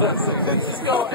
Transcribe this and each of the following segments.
Just go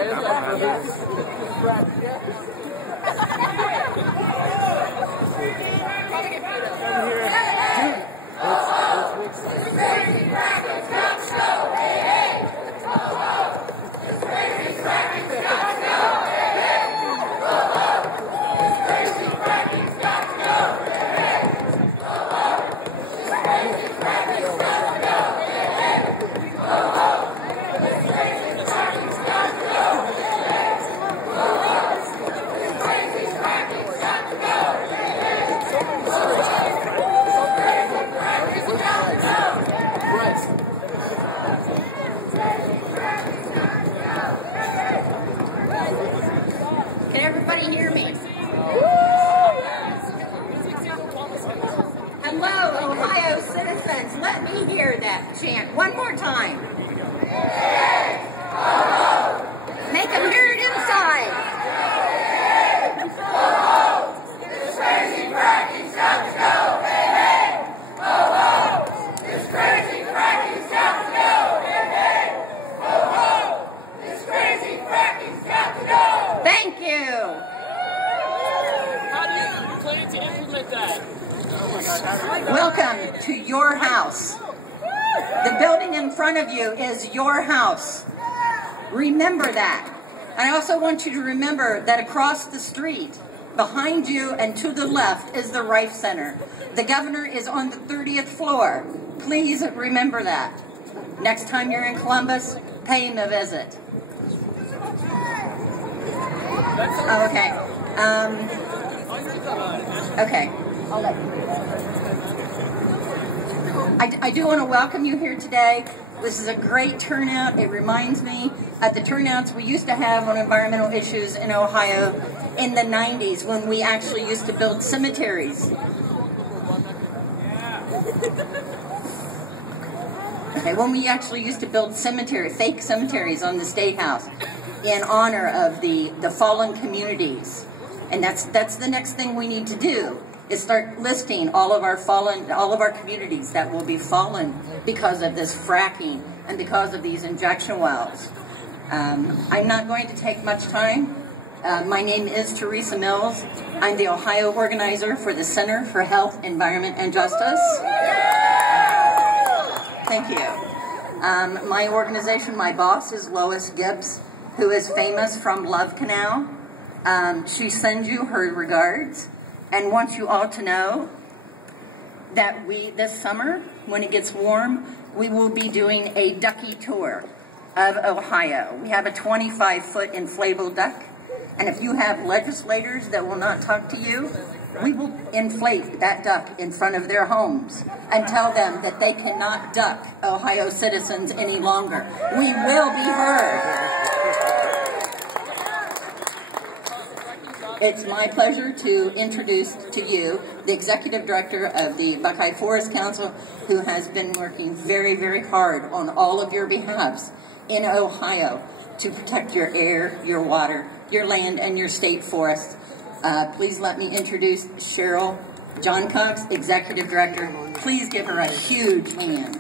Let me hear that chant one more time. Make them hear it inside. This crazy fracking's got to go. Hey, hey. Oh, oh. This crazy fracking's got to go. Hey, hey. Oh, oh. This crazy fracking's got to go. Thank you. How do you plan to implement that? Welcome to your house. The building in front of you is your house. Remember that. I also want you to remember that across the street, behind you and to the left, is the Rife Center. The governor is on the 30th floor. Please remember that. Next time you're in Columbus, pay him a visit. Okay. Okay. I'll let you. I do want to welcome you here today. This is a great turnout. It reminds me of the turnouts we used to have on environmental issues in Ohio in the 90s when we actually used to build cemeteries. Okay, when we actually used to build fake cemeteries on the State House in honor of the fallen communities. And that's the next thing we need to do, is start listing all of our communities that will be fallen because of this fracking and because of these injection wells. I'm not going to take much time. My name is Teresa Mills. I'm the Ohio organizer for the Center for Health, Environment, and Justice. Thank you. My organization, my boss is Lois Gibbs, who is famous from Love Canal. She sends you her regards and wants you all to know that this summer, when it gets warm, we will be doing a ducky tour of Ohio. We have a 25-foot inflatable duck, and if you have legislators that will not talk to you, we will inflate that duck in front of their homes and tell them that they cannot duck Ohio citizens any longer. We will be heard. It's my pleasure to introduce to you the Executive Director of the Buckeye Forest Council, who has been working very, very hard on all of your behalves in Ohio to protect your air, your water, your land, and your state forests. Please let me introduce Cheryl John Cox, Executive Director. Please give her a huge hand.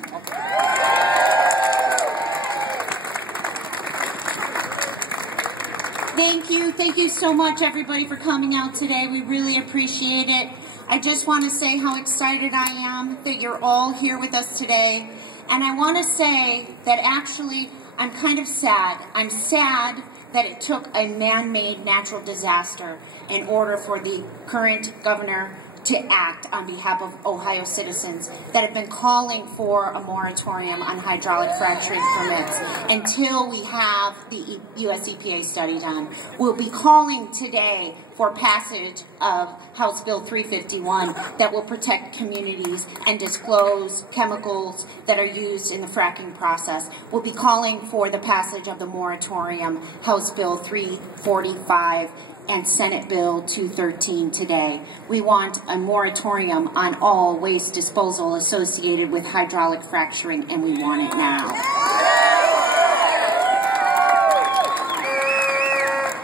Thank you so much, everybody, for coming out today. We really appreciate it. I just want to say how excited I am that you're all here with us today. And I want to say that actually I'm kind of sad. I'm sad that it took a man-made natural disaster in order for the current governor to act on behalf of Ohio citizens that have been calling for a moratorium on hydraulic fracturing permits until we have the U.S. EPA study done. We'll be calling today for passage of House Bill 351 that will protect communities and disclose chemicals that are used in the fracking process. We'll be calling for the passage of the moratorium, House Bill 345, and Senate Bill 213 today. We want a moratorium on all waste disposal associated with hydraulic fracturing, and we want it now.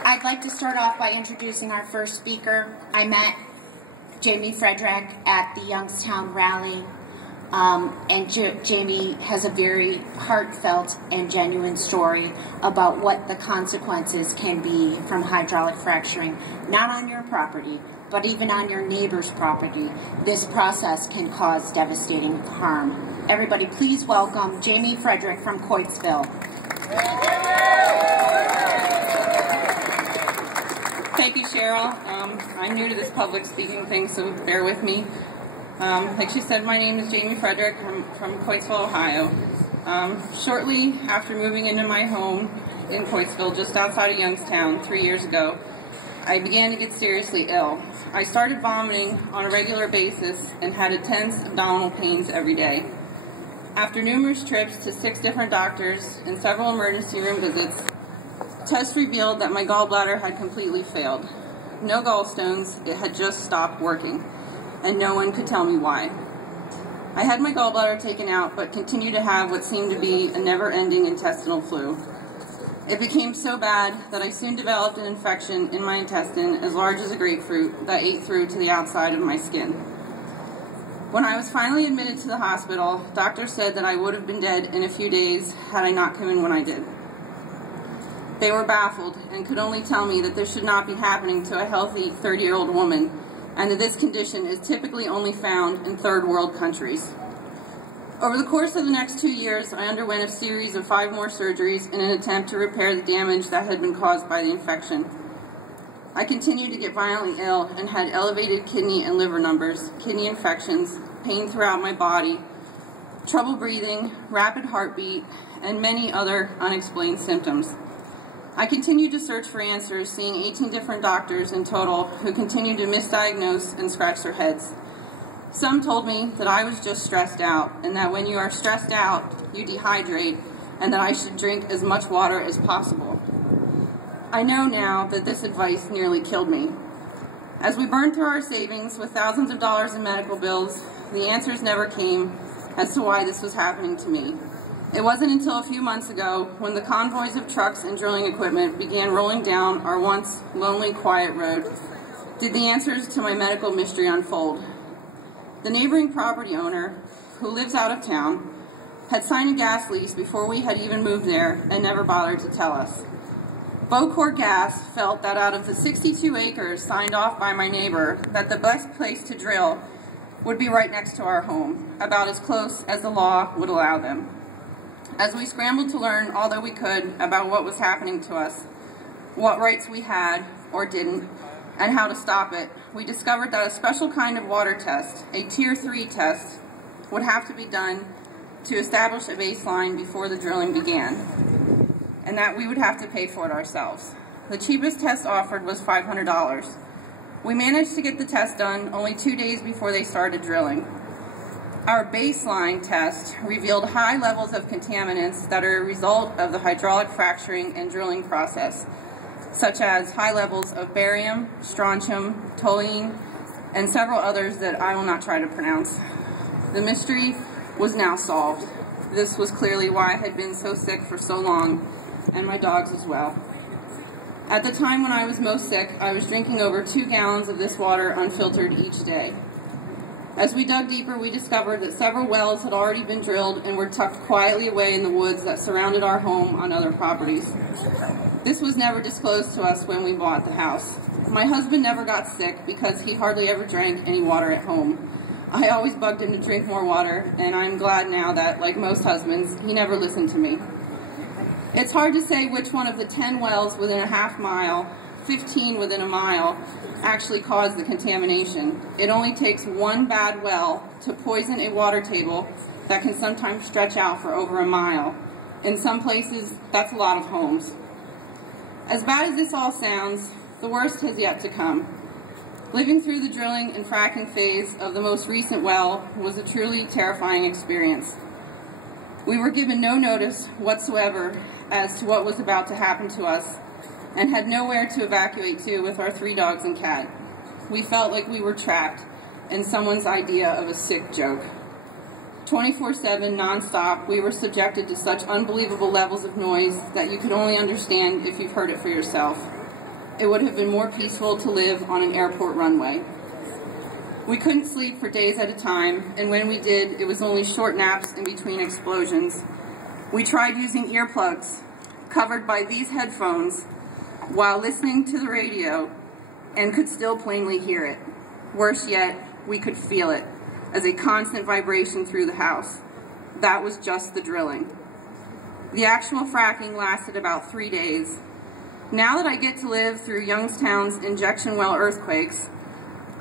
I'd like to start off by introducing our first speaker. I met Jamie Frederick at the Youngstown rally. And Jamie has a very heartfelt and genuine story about what the consequences can be from hydraulic fracturing, not on your property, but even on your neighbor's property. This process can cause devastating harm. Everybody, please welcome Jamie Frederick from Coatesville. Thank you, Cheryl. I'm new to this public speaking thing, so bear with me. Like she said, my name is Jamie Frederick. I'm from Coatesville, Ohio. Shortly after moving into my home in Coatesville, just outside of Youngstown, 3 years ago, I began to get seriously ill. I started vomiting on a regular basis and had intense abdominal pains every day. After numerous trips to 6 different doctors and several emergency room visits, tests revealed that my gallbladder had completely failed. No gallstones, it had just stopped working, and no one could tell me why. I had my gallbladder taken out, but continued to have what seemed to be a never-ending intestinal flu. It became so bad that I soon developed an infection in my intestine as large as a grapefruit that ate through to the outside of my skin. When I was finally admitted to the hospital, doctors said that I would have been dead in a few days had I not come in when I did. They were baffled and could only tell me that this should not be happening to a healthy 30-year-old woman, and that this condition is typically only found in third world countries. Over the course of the next 2 years, I underwent a series of 5 more surgeries in an attempt to repair the damage that had been caused by the infection. I continued to get violently ill and had elevated kidney and liver numbers, kidney infections, pain throughout my body, trouble breathing, rapid heartbeat, and many other unexplained symptoms. I continued to search for answers, seeing 18 different doctors in total who continued to misdiagnose and scratch their heads. Some told me that I was just stressed out, and that when you are stressed out, you dehydrate, and that I should drink as much water as possible. I know now that this advice nearly killed me. As we burned through our savings with thousands of dollars in medical bills, the answers never came as to why this was happening to me. It wasn't until a few months ago, when the convoys of trucks and drilling equipment began rolling down our once lonely, quiet road, did the answers to my medical mystery unfold. The neighboring property owner, who lives out of town, had signed a gas lease before we had even moved there and never bothered to tell us. Bocor Gas felt that out of the 62 acres signed off by my neighbor, that the best place to drill would be right next to our home, about as close as the law would allow them. As we scrambled to learn all that we could about what was happening to us, what rights we had or didn't, and how to stop it, we discovered that a special kind of water test, a Tier 3 test, would have to be done to establish a baseline before the drilling began, and that we would have to pay for it ourselves. The cheapest test offered was $500. We managed to get the test done only 2 days before they started drilling. Our baseline test revealed high levels of contaminants that are a result of the hydraulic fracturing and drilling process, such as high levels of barium, strontium, toluene, and several others that I will not try to pronounce. The mystery was now solved. This was clearly why I had been so sick for so long, and my dogs as well. At the time when I was most sick, I was drinking over 2 gallons of this water unfiltered each day. As we dug deeper, we discovered that several wells had already been drilled and were tucked quietly away in the woods that surrounded our home on other properties. This was never disclosed to us when we bought the house. My husband never got sick because he hardly ever drank any water at home. I always bugged him to drink more water, and I'm glad now that, like most husbands, he never listened to me. It's hard to say which one of the 10 wells within a half mile, 15 within a mile, actually caused the contamination. It only takes one bad well to poison a water table that can sometimes stretch out for over a mile. In some places, that's a lot of homes. As bad as this all sounds, the worst has yet to come. Living through the drilling and fracking phase of the most recent well was a truly terrifying experience. We were given no notice whatsoever as to what was about to happen to us, and had nowhere to evacuate to with our 3 dogs and cat. We felt like we were trapped in someone's idea of a sick joke. 24/7, non-stop, we were subjected to such unbelievable levels of noise that you could only understand if you've heard it for yourself. It would have been more peaceful to live on an airport runway. We couldn't sleep for days at a time, and when we did, it was only short naps in between explosions. We tried using earplugs covered by these headphones while listening to the radio and could still plainly hear it. Worse yet, we could feel it as a constant vibration through the house. That was just the drilling. The actual fracking lasted about 3 days. Now that I get to live through Youngstown's injection well earthquakes,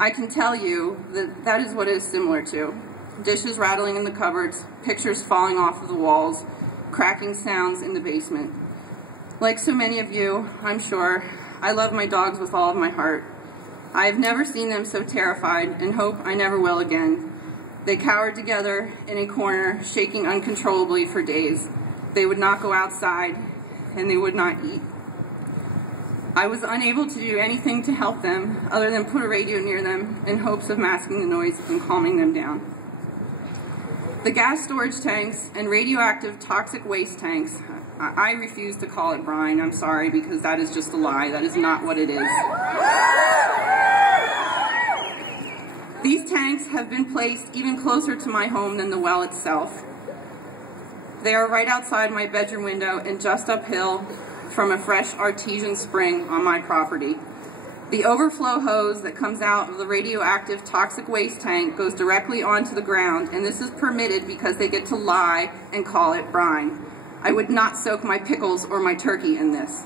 I can tell you that that is what it is similar to. Dishes rattling in the cupboards, pictures falling off of the walls, cracking sounds in the basement. Like so many of you, I'm sure, I love my dogs with all of my heart. I have never seen them so terrified and hope I never will again. They cowered together in a corner, shaking uncontrollably for days. They would not go outside, and they would not eat. I was unable to do anything to help them other than put a radio near them in hopes of masking the noise and calming them down. The gas storage tanks and radioactive toxic waste tanks, I refuse to call it brine, I'm sorry, because that is just a lie. That is not what it is. These tanks have been placed even closer to my home than the well itself. They are right outside my bedroom window and just uphill from a fresh artesian spring on my property. The overflow hose that comes out of the radioactive toxic waste tank goes directly onto the ground, and this is permitted because they get to lie and call it brine. I would not soak my pickles or my turkey in this.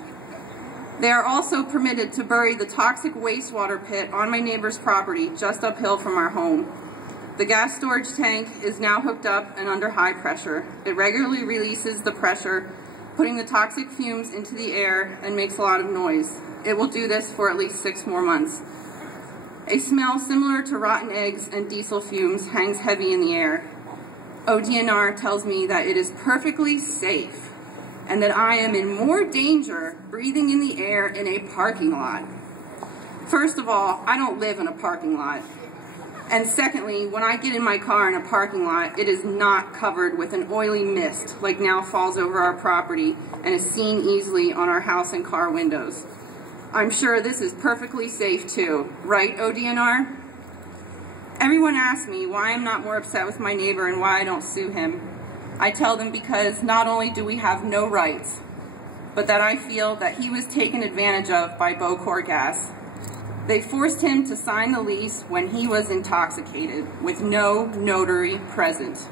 They are also permitted to bury the toxic wastewater pit on my neighbor's property just uphill from our home. The gas storage tank is now hooked up and under high pressure. It regularly releases the pressure, putting the toxic fumes into the air, and makes a lot of noise. It will do this for at least 6 more months. A smell similar to rotten eggs and diesel fumes hangs heavy in the air. ODNR tells me that it is perfectly safe and that I am in more danger breathing in the air in a parking lot. First of all, I don't live in a parking lot. And secondly, when I get in my car in a parking lot, it is not covered with an oily mist like now falls over our property and is seen easily on our house and car windows. I'm sure this is perfectly safe too, right, ODNR? Everyone asks me why I'm not more upset with my neighbor and why I don't sue him. I tell them because not only do we have no rights, but that I feel that he was taken advantage of by Bocor Gas. They forced him to sign the lease when he was intoxicated, with no notary present.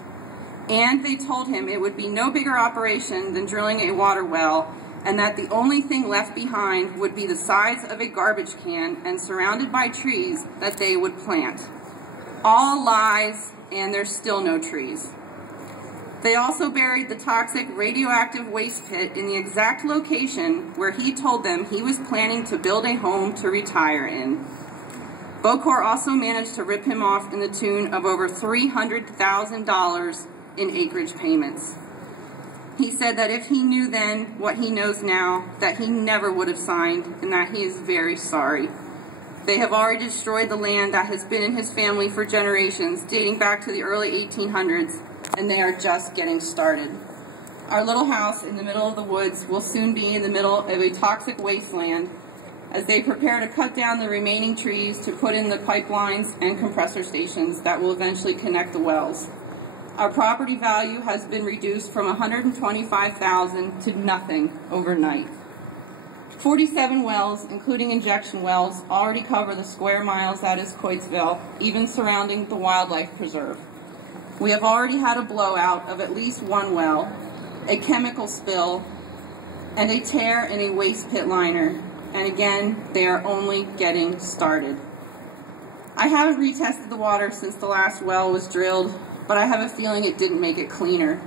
And they told him it would be no bigger operation than drilling a water well, and that the only thing left behind would be the size of a garbage can and surrounded by trees that they would plant. All lies, and there's still no trees. They also buried the toxic radioactive waste pit in the exact location where he told them he was planning to build a home to retire in. Bocor also managed to rip him off in the tune of over $300,000 in acreage payments. He said that if he knew then what he knows now, that he never would have signed, and that he is very sorry. They have already destroyed the land that has been in his family for generations, dating back to the early 1800s, and they are just getting started. Our little house in the middle of the woods will soon be in the middle of a toxic wasteland as they prepare to cut down the remaining trees to put in the pipelines and compressor stations that will eventually connect the wells. Our property value has been reduced from $125,000 to nothing overnight. 47 wells, including injection wells, already cover the square miles that is Coatesville, even surrounding the wildlife preserve. We have already had a blowout of at least one well, a chemical spill, and a tear in a waste pit liner, and again, they are only getting started. I haven't retested the water since the last well was drilled, but I have a feeling it didn't make it cleaner.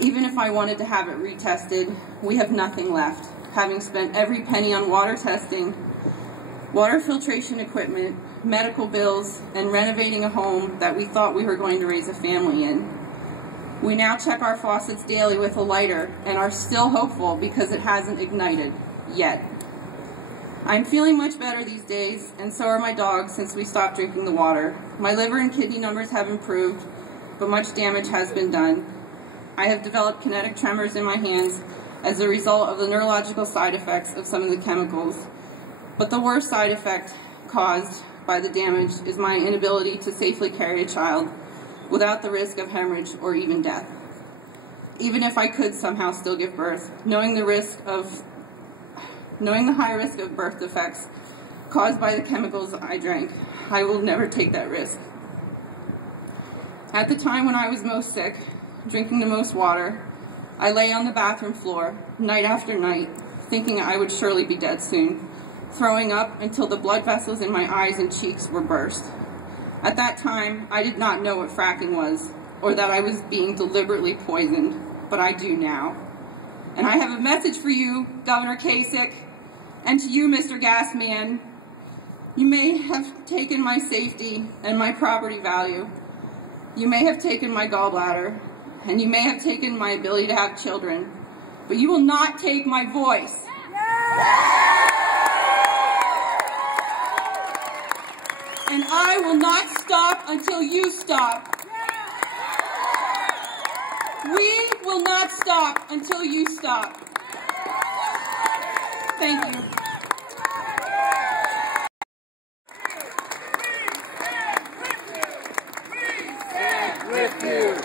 Even if I wanted to have it retested, we have nothing left, having spent every penny on water testing, water filtration equipment, medical bills, and renovating a home that we thought we were going to raise a family in. We now check our faucets daily with a lighter and are still hopeful because it hasn't ignited yet. I'm feeling much better these days, and so are my dogs since we stopped drinking the water. My liver and kidney numbers have improved, but much damage has been done. I have developed kinetic tremors in my hands as a result of the neurological side effects of some of the chemicals. But the worst side effect caused by the damage is my inability to safely carry a child without the risk of hemorrhage or even death. Even if I could somehow still give birth, knowing the high risk of birth defects caused by the chemicals I drank, I will never take that risk. At the time when I was most sick, drinking the most water, I lay on the bathroom floor, night after night, thinking I would surely be dead soon, throwing up until the blood vessels in my eyes and cheeks were burst. At that time, I did not know what fracking was, or that I was being deliberately poisoned, but I do now. And I have a message for you, Governor Kasich, and to you, Mr. Gasman. You may have taken my safety and my property value. You may have taken my gallbladder, and you may have taken my ability to have children, but you will not take my voice. And I will not stop until you stop. We will not stop until you stop. Thank you. With you.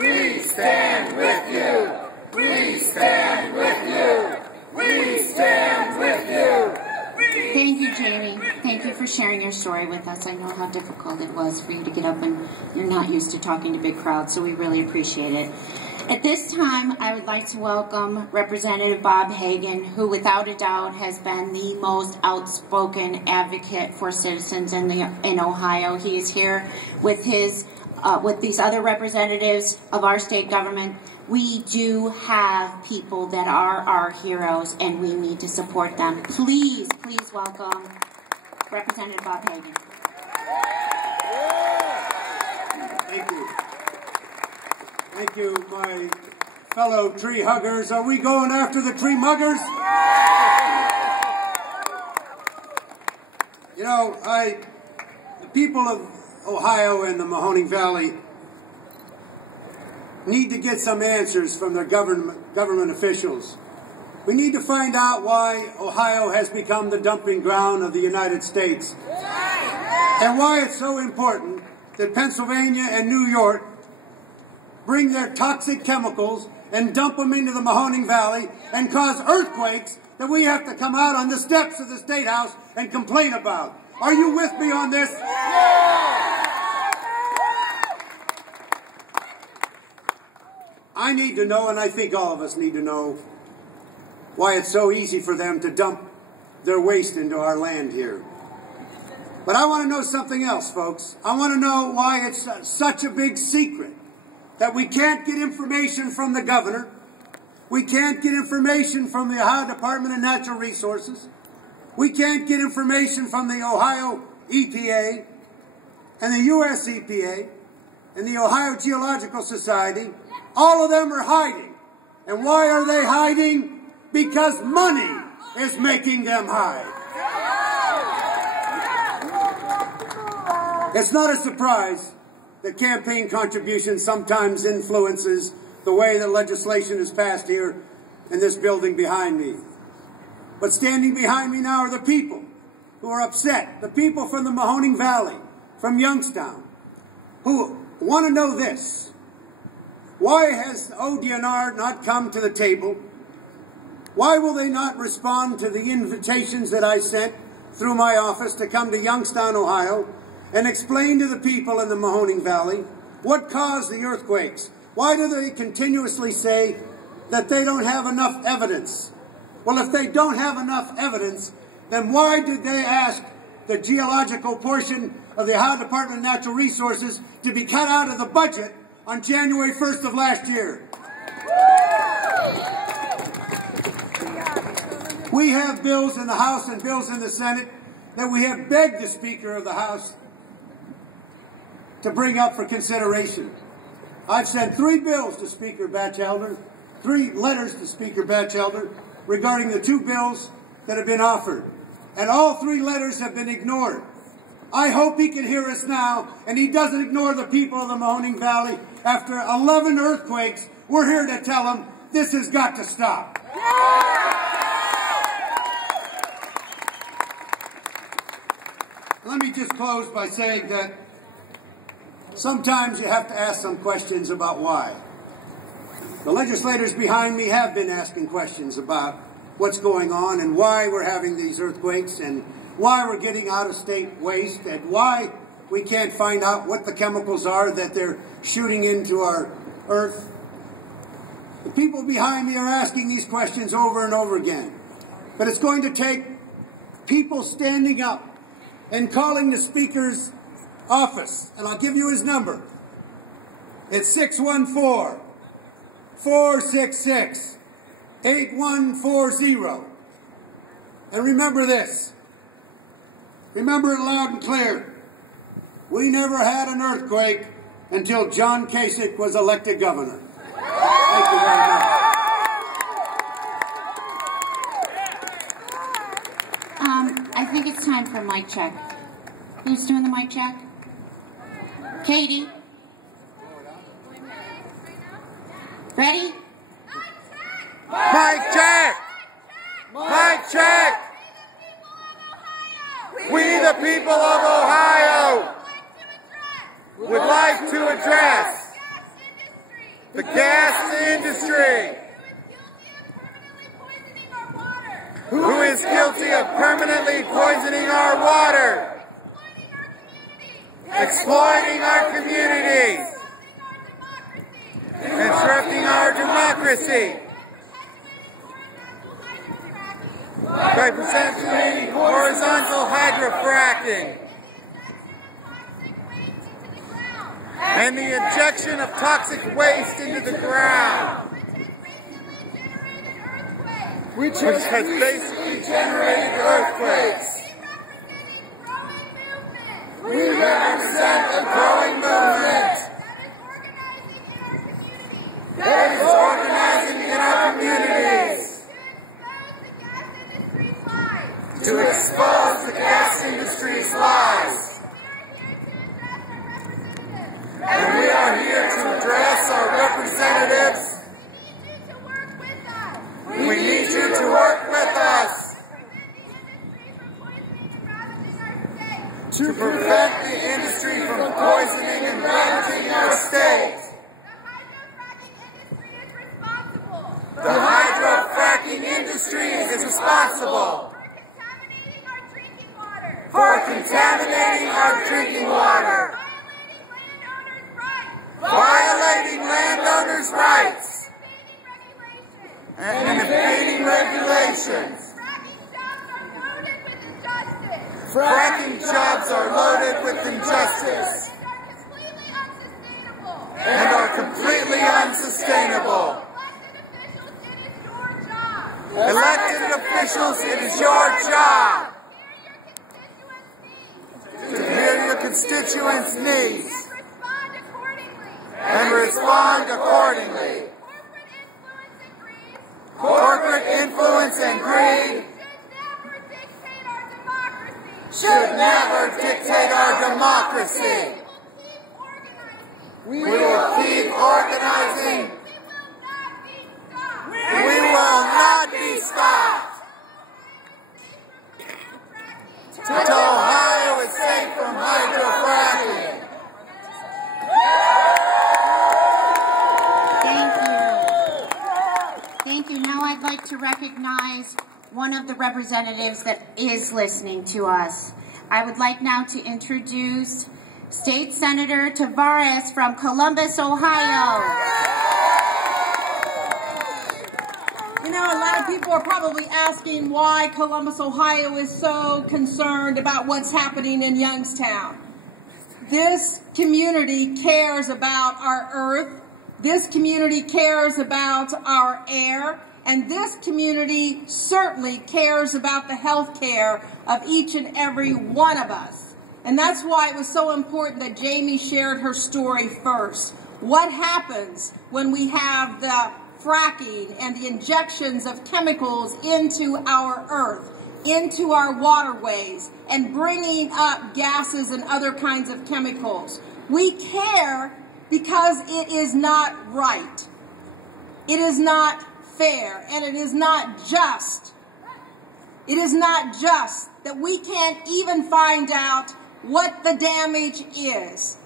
We stand with you. We stand with you. We stand with you. Thank you, Jamie. Thank you for sharing your story with us. I know how difficult it was for you to get up, and you're not used to talking to big crowds, so we really appreciate it. At this time, I would like to welcome Representative Bob Hagan, who without a doubt has been the most outspoken advocate for citizens in Ohio. He is here with these other representatives of our state government. We do have people that are our heroes, and we need to support them. Please, please welcome Representative Bob Hagan. Thank you. Thank you, my fellow tree huggers. Are we going after the tree muggers? You know, the people of Ohio and the Mahoning Valley need to get some answers from their government officials. We need to find out why Ohio has become the dumping ground of the United States, and why it's so important that Pennsylvania and New York bring their toxic chemicals and dump them into the Mahoning Valley and cause earthquakes that we have to come out on the steps of the State House and complain about. Are you with me on this? I need to know, and I think all of us need to know, why it's so easy for them to dump their waste into our land here. But I want to know something else, folks. I want to know why it's such a big secret that we can't get information from the governor, we can't get information from the Ohio Department of Natural Resources, we can't get information from the Ohio EPA and the US EPA and the Ohio Geological Society. All of them are hiding. And why are they hiding? Because money is making them hide. It's not a surprise that campaign contributions sometimes influences the way that legislation is passed here in this building behind me. But standing behind me now are the people who are upset, the people from the Mahoning Valley, from Youngstown, who want to know this. Why has ODNR not come to the table? Why will they not respond to the invitations that I sent through my office to come to Youngstown, Ohio, and explain to the people in the Mahoning Valley what caused the earthquakes? Why do they continuously say that they don't have enough evidence? Well, if they don't have enough evidence, then why did they ask the geological portion of the Ohio Department of Natural Resources to be cut out of the budget on January 1st of last year? We have bills in the House and bills in the Senate that we have begged the Speaker of the House to bring up for consideration. I've sent 3 bills to Speaker Batchelder, 3 letters to Speaker Batchelder regarding the 2 bills that have been offered. And all 3 letters have been ignored. I hope he can hear us now and he doesn't ignore the people of the Mahoning Valley. After 11 earthquakes, we're here to tell him this has got to stop. Let me just close by saying that sometimes you have to ask some questions about why. The legislators behind me have been asking questions about what's going on and why we're having these earthquakes and why we're getting out-of-state waste and why we can't find out what the chemicals are that they're shooting into our earth. The people behind me are asking these questions over and over again. But it's going to take people standing up and calling the Speaker's office. And I'll give you his number. It's 614-466-8140. And remember this. Remember it loud and clear. We never had an earthquake until John Kasich was elected governor. Thank you very much. I think it's time for a mic check. Who's doing the mic check? Katie? Ready? Mic check! Mic check! We the people of Ohio would like to address the gas industry, who is guilty of permanently poisoning our water, exploiting our communities, and disrupting our democracy by perpetuating horizontal hydrofracking and the injection of toxic waste into the ground, which has basically generated earthquakes. We represent a growing movement that is organizing in our communities to expose the gas industry's lies. And we are here to address our representatives. We need you to work with us to prevent the industry from poisoning and ravaging our state. The hydrofracking industry is responsible for contaminating our drinking water, violating landowners' rights, and evading regulations. Fracking jobs are loaded with injustice and are completely unsustainable. Elected officials, it is your job to hear your constituents' needs and respond accordingly. Corporate influence and greed should never dictate our democracy. We will keep organizing. We will not be stopped until Ohio is safe from hydrofracking. Thank you. Now I'd like to recognize one of the representatives that is listening to us. I would like now to introduce State Senator Tavares from Columbus, Ohio. You know, a lot of people are probably asking why Columbus, Ohio is so concerned about what's happening in Youngstown. This community cares about our earth. This community cares about our air. And this community certainly cares about the health care of each and every one of us. And that's why it was so important that Jamie shared her story first. What happens when we have the fracking and the injections of chemicals into our earth, into our waterways, and bringing up gases and other kinds of chemicals? We care because it is not right. It is not fair, and it is not just. It is not just that we can't even find out what the damage is.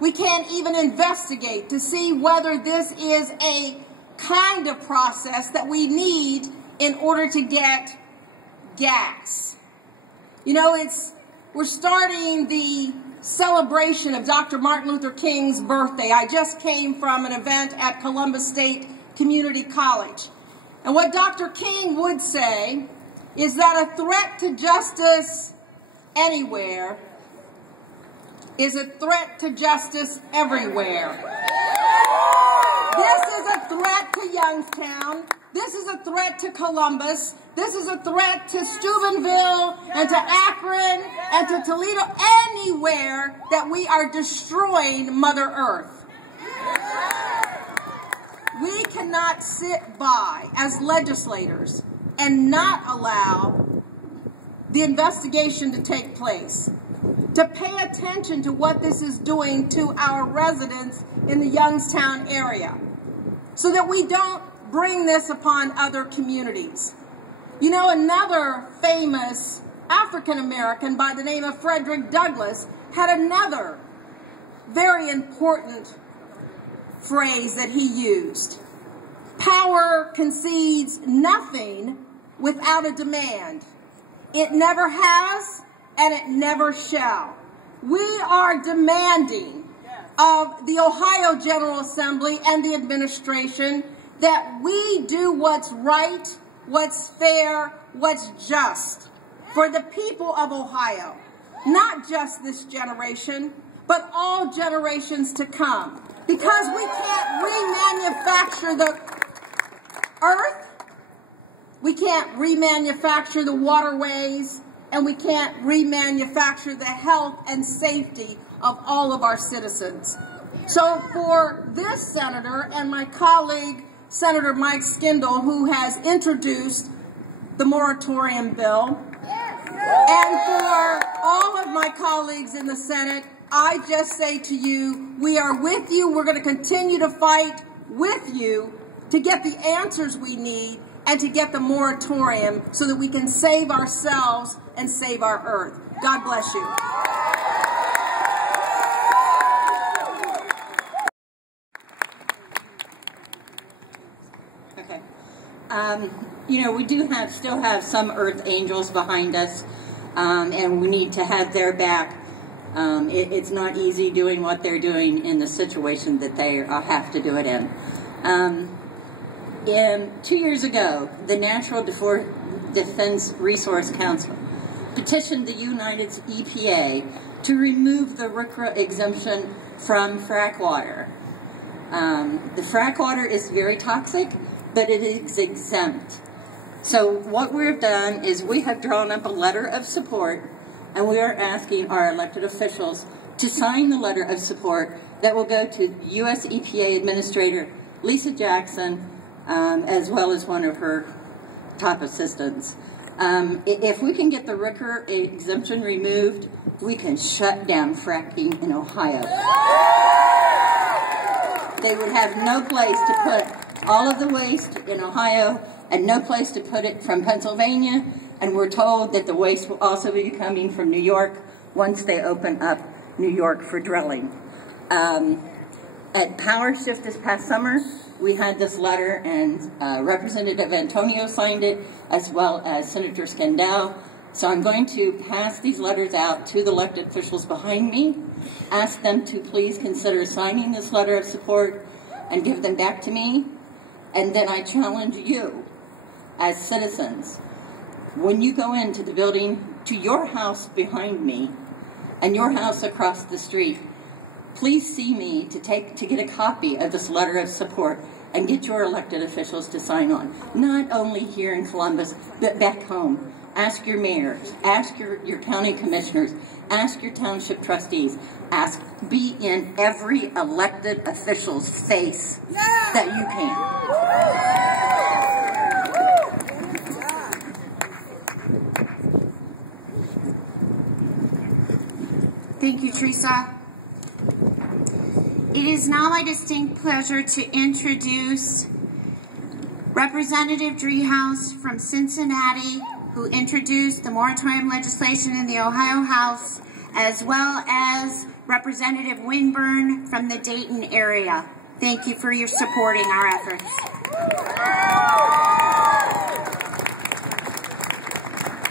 We can't even investigate to see whether this is a kind of process that we need in order to get gas. You know, we're starting the celebration of Dr. Martin Luther King's birthday. I just came from an event at Columbus State Community College. And what Dr. King would say is that a threat to justice anywhere is a threat to justice everywhere. This is a threat to Youngstown. This is a threat to Columbus. This is a threat to Steubenville and to Akron and to Toledo, anywhere that we are destroying Mother Earth. We cannot sit by as legislators and not allow the investigation to take place, to pay attention to what this is doing to our residents in the Youngstown area, so that we don't bring this upon other communities. You know, another famous African American by the name of Frederick Douglass had another very important phrase that he used. Power concedes nothing without a demand. It never has and it never shall. We are demanding of the Ohio General Assembly and the administration that we do what's right, what's fair, what's just for the people of Ohio. Not just this generation, but all generations to come. Because we can't remanufacture the earth, we can't remanufacture the waterways, and we can't remanufacture the health and safety of all of our citizens. So for this senator and my colleague, Senator Mike Skindle, who has introduced the moratorium bill, and for all of my colleagues in the Senate, I just say to you, we are with you. We're going to continue to fight with you to get the answers we need and to get the moratorium so that we can save ourselves and save our earth. God bless you. Okay. You know, we still have some Earth Angels behind us, and we need to have their back. It's not easy doing what they're doing in the situation that they have to do it in. 2 years ago, the Natural Defense Resource Council petitioned the United EPA to remove the RCRA exemption from frack water. The frack water is very toxic, but it is exempt. So what we've done is we have drawn up a letter of support, and we are asking our elected officials to sign the letter of support that will go to U.S. EPA Administrator Lisa Jackson, as well as one of her top assistants. If we can get the RCRA exemption removed, we can shut down fracking in Ohio. They would have no place to put all of the waste in Ohio and no place to put it from Pennsylvania, and we're told that the waste will also be coming from New York once they open up New York for drilling. At Power Shift this past summer, we had this letter, and Representative Antonio signed it, as well as Senator Skindle. So I'm going to pass these letters out to the elected officials behind me, ask them to please consider signing this letter of support and give them back to me. And then I challenge you, as citizens, when you go into the building, to your house behind me and your house across the street, please see me to get a copy of this letter of support and get your elected officials to sign on. Not only here in Columbus, but back home. Ask your mayors, ask your county commissioners, ask your township trustees, be in every elected official's face that you can. Thank you, Teresa. It is now my distinct pleasure to introduce Representative Driehaus from Cincinnati, who introduced the moratorium legislation in the Ohio House, as well as Representative Winburn from the Dayton area. Thank you for your supporting our efforts.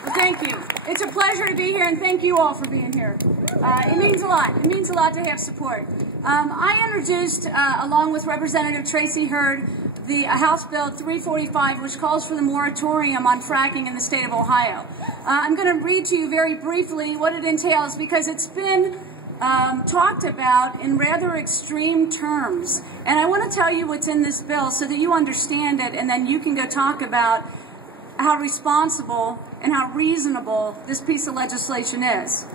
Well, thank you. It's a pleasure to be here, and thank you all for being here. It means a lot. It means a lot to have support. I introduced, along with Representative Tracy Hurd, the House Bill 345, which calls for the moratorium on fracking in the state of Ohio. I'm going to read to you very briefly what it entails, because it's been talked about in rather extreme terms. And I want to tell you what's in this bill so that you understand it, and then you can go talk about how responsible and how reasonable this piece of legislation is.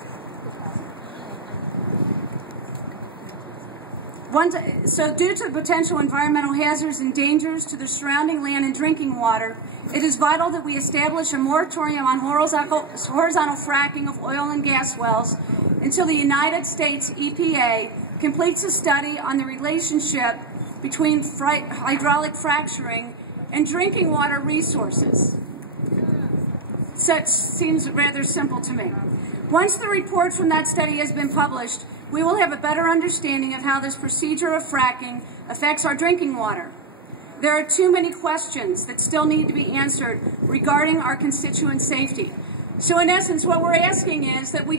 So due to potential environmental hazards and dangers to the surrounding land and drinking water, it is vital that we establish a moratorium on horizontal fracking of oil and gas wells until the United States EPA completes a study on the relationship between hydraulic fracturing and drinking water resources. Such seems rather simple to me. Once the report from that study has been published, we will have a better understanding of how this procedure of fracking affects our drinking water. There are too many questions that still need to be answered regarding our constituent safety. So in essence, what we're asking is that we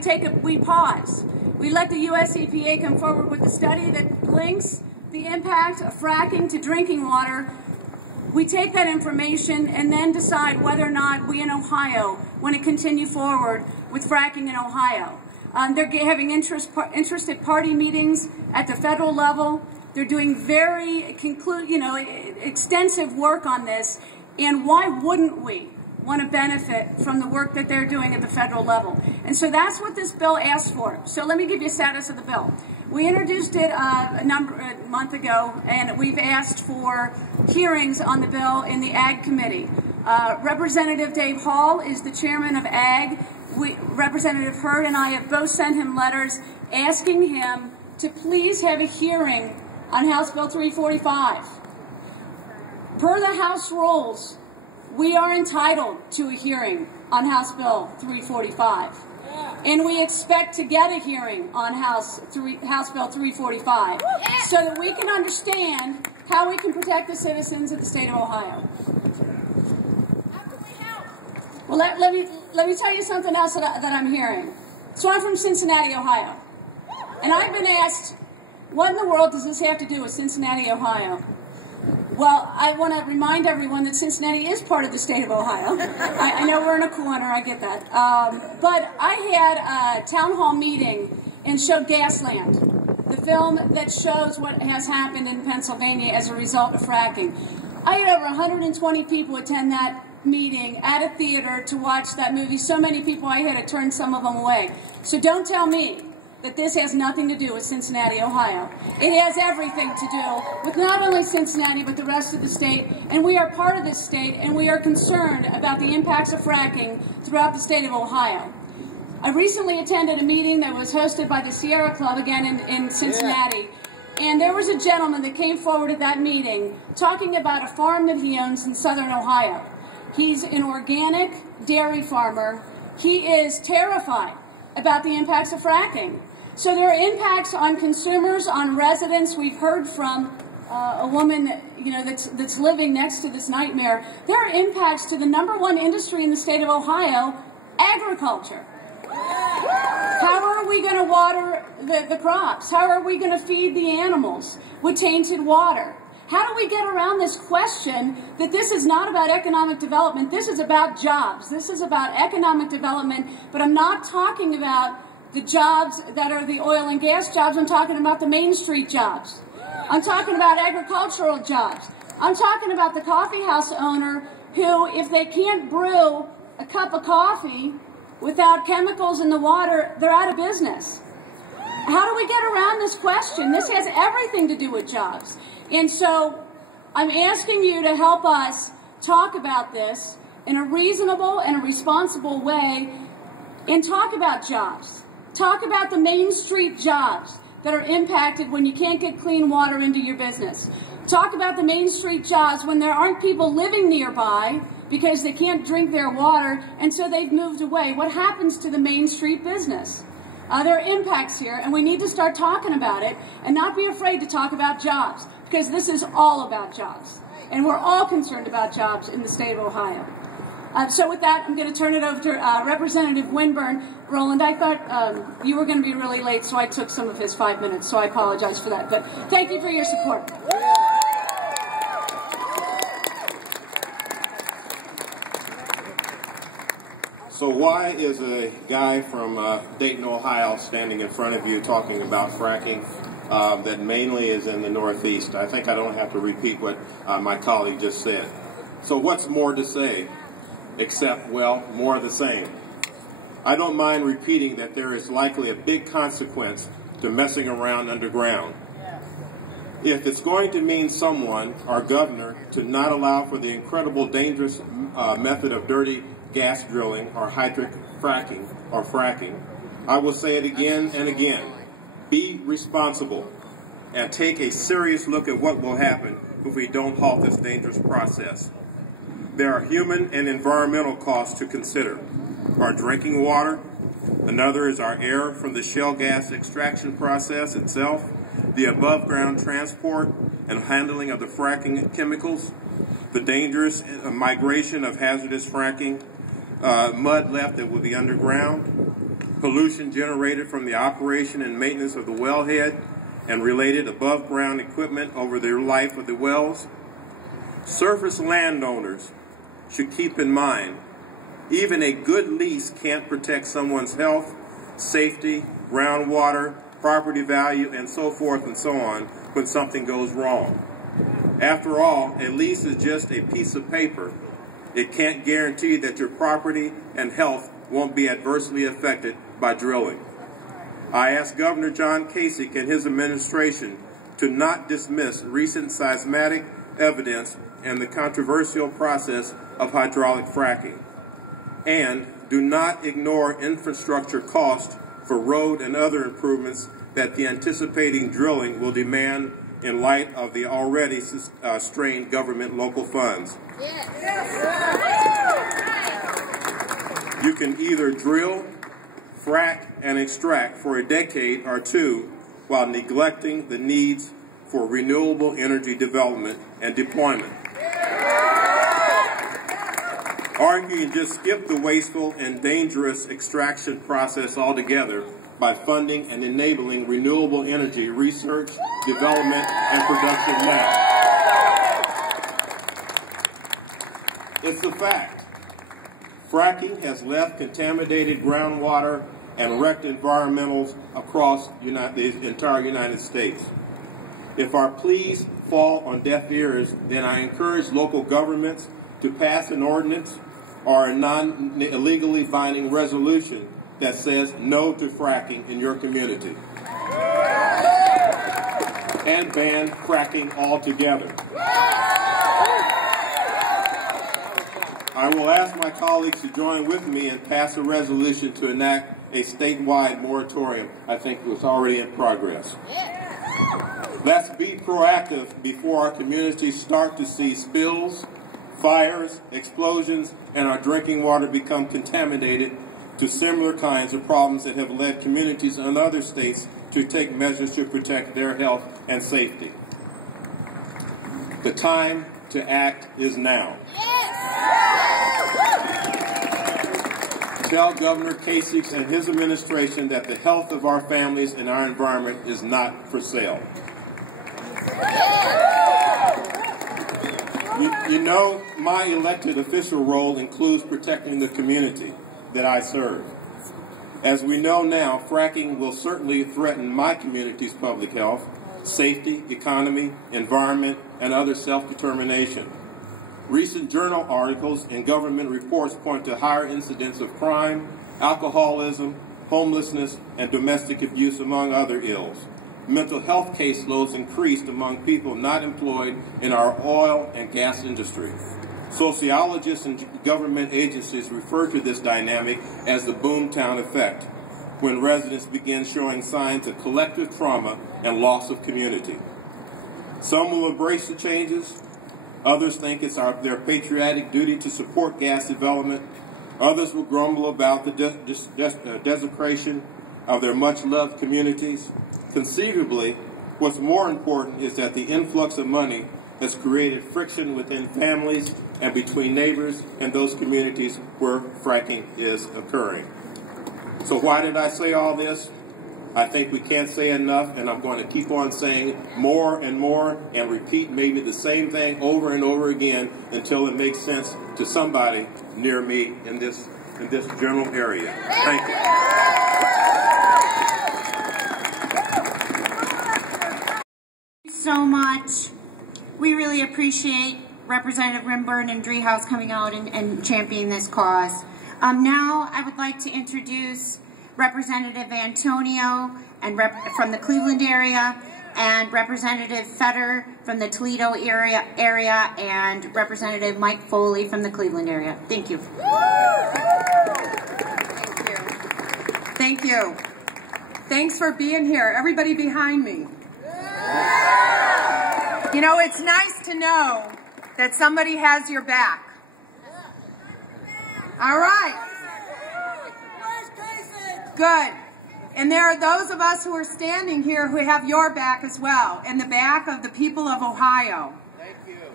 pause. We let the US EPA come forward with a study that links the impact of fracking to drinking water. We take that information and then decide whether or not we in Ohio want to continue forward with fracking in Ohio. They're having interested party meetings at the federal level. They're doing very extensive work on this, and why wouldn't we want to benefit from the work that they're doing at the federal level? And so that's what this bill asks for. So let me give you a status of the bill. We introduced it a month ago, and we've asked for hearings on the bill in the Ag Committee. Representative Dave Hall is the chairman of Ag. Representative Hurd and I have both sent him letters asking him to please have a hearing on House Bill 345. Per the House rules, we are entitled to a hearing on House Bill 345. And we expect to get a hearing on House Bill 345 so that we can understand how we can protect the citizens of the state of Ohio. Well, let me tell you something else that I'm hearing. So I'm from Cincinnati, Ohio. And I've been asked, what in the world does this have to do with Cincinnati, Ohio? Well, I want to remind everyone that Cincinnati is part of the state of Ohio. I know we're in a corner, I get that. But I had a town hall meeting and showed Gasland, the film that shows what has happened in Pennsylvania as a result of fracking. I had over 120 people attend that meeting at a theater to watch that movie. So many people I had to turn some of them away. So don't tell me that this has nothing to do with Cincinnati, Ohio. It has everything to do with not only Cincinnati, but the rest of the state. And we are part of this state, and we are concerned about the impacts of fracking throughout the state of Ohio. I recently attended a meeting that was hosted by the Sierra Club, again in Cincinnati. And there was a gentleman that came forward at that meeting talking about a farm that he owns in southern Ohio. He's an organic dairy farmer. He is terrified about the impacts of fracking. So there are impacts on consumers, on residents. We've heard from a woman that's living next to this nightmare. There are impacts to the #1 industry in the state of Ohio, agriculture. How are we going to water the crops? How are we going to feed the animals with tainted water? How do we get around this question that this is not about economic development, this is about jobs, this is about economic development, but I'm not talking about the jobs that are the oil and gas jobs, I'm talking about the Main Street jobs. I'm talking about agricultural jobs. I'm talking about the coffee house owner who, if they can't brew a cup of coffee without chemicals in the water, they're out of business. How do we get around this question? This has everything to do with jobs. And so I'm asking you to help us talk about this in a reasonable and a responsible way and talk about jobs. Talk about the Main Street jobs that are impacted when you can't get clean water into your business. Talk about the Main Street jobs when there aren't people living nearby because they can't drink their water, and so they've moved away. What happens to the Main Street business? There are impacts here, and we need to start talking about it and not be afraid to talk about jobs, because this is all about jobs. And we're all concerned about jobs in the state of Ohio. So with that, I'm going to turn it over to Representative Winburn. Roland, I thought you were going to be really late, so I took some of his 5 minutes, so I apologize for that. But thank you for your support. So why is a guy from Dayton, Ohio standing in front of you talking about fracking that mainly is in the Northeast? I think I don't have to repeat what my colleague just said. So what's more to say except, well, more of the same? I don't mind repeating that there is likely a big consequence to messing around underground. If it's going to mean someone, our governor, to not allow for the incredible dangerous method of dirty gas drilling or hydric fracking or fracking, I will say it again and again. Be responsible and take a serious look at what will happen if we don't halt this dangerous process. There are human and environmental costs to consider. Our drinking water, another is our air from the shale gas extraction process itself, the above ground transport and handling of the fracking chemicals, the dangerous migration of hazardous fracking, mud left that will be underground, pollution generated from the operation and maintenance of the wellhead and related above ground equipment over the life of the wells. Surface landowners should keep in mind, even a good lease can't protect someone's health, safety, groundwater, property value, and so forth and so on when something goes wrong. After all, a lease is just a piece of paper. It can't guarantee that your property and health won't be adversely affected by drilling. I asked Governor John Kasich and his administration to not dismiss recent seismic evidence and the controversial process of hydraulic fracking, and do not ignore infrastructure costs for road and other improvements that the anticipating drilling will demand in light of the already strained government local funds. You can either drill, frack, and extract for a decade or two while neglecting the needs for renewable energy development and deployment. Or you can just skip the wasteful and dangerous extraction process altogether by funding and enabling renewable energy research, development, and production now. It's a fact. Fracking has left contaminated groundwater and wrecked environmentals across the entire United States. If our pleas fall on deaf ears, then I encourage local governments to pass an ordinance or a non-illegally binding resolution that says no to fracking in your community and ban fracking altogether. I will ask my colleagues to join with me and pass a resolution to enact a statewide moratorium. I think it was already in progress. Let's be proactive before our communities start to see spills, fires, explosions, and our drinking water become contaminated to similar kinds of problems that have led communities in other states to take measures to protect their health and safety. The time to act is now. Tell Governor Kasich and his administration that the health of our families and our environment is not for sale. You know, my elected official role includes protecting the community that I serve. As we know now, fracking will certainly threaten my community's public health, safety, economy, environment, and other self-determination. Recent journal articles and government reports point to higher incidents of crime, alcoholism, homelessness, and domestic abuse, among other ills. Mental health caseloads increased among people not employed in our oil and gas industry. Sociologists and government agencies refer to this dynamic as the boomtown effect. when residents begin showing signs of collective trauma and loss of community. Some will embrace the changes. Others think it's their patriotic duty to support gas development. Others will grumble about the desecration of their much-loved communities. Conceivably, what's more important is that the influx of money has created friction within families and between neighbors and those communities where fracking is occurring. So why did I say all this? I think we can't say enough, and I'm going to keep on saying more and more and repeat maybe the same thing over and over again until it makes sense to somebody near me in this general area. Thank you. Thank you so much. We really appreciate Representative Rimburn and Driehaus coming out and championing this cause. Now I would like to introduce Representative Antonio from the Cleveland area, and Representative Fetter from the Toledo area, and Representative Mike Foley from the Cleveland area. Thank you. Thank you. Thanks for being here. Everybody behind me. You know, it's nice to know that somebody has your back. All right. Good. And there are those of us who are standing here who have your back as well, and the back of the people of Ohio. Thank you.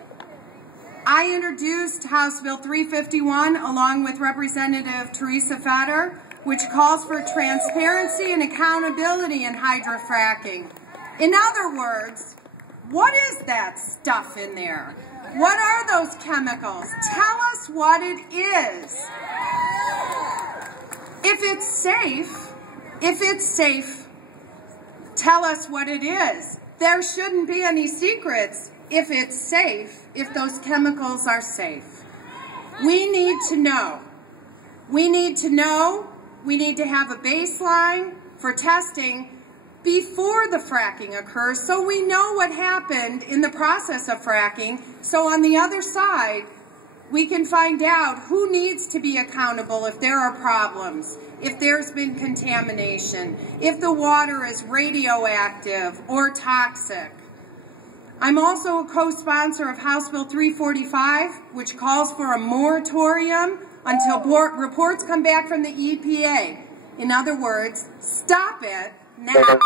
I introduced House Bill 351 along with Representative Teresa Fetter, which calls for transparency and accountability in hydrofracking. In other words, what is that stuff in there? What are those chemicals? Tell us what it is. If it's safe, tell us what it is. There shouldn't be any secrets if it's safe, if those chemicals are safe. We need to know. We need to know. We need to have a baseline for testing before the fracking occurs so we know what happened in the process of fracking, so on the other side we can find out who needs to be accountable if there are problems, if there's been contamination, if the water is radioactive or toxic. I'm also a co-sponsor of House Bill 345, which calls for a moratorium until reports come back from the EPA. In other words, stop it now.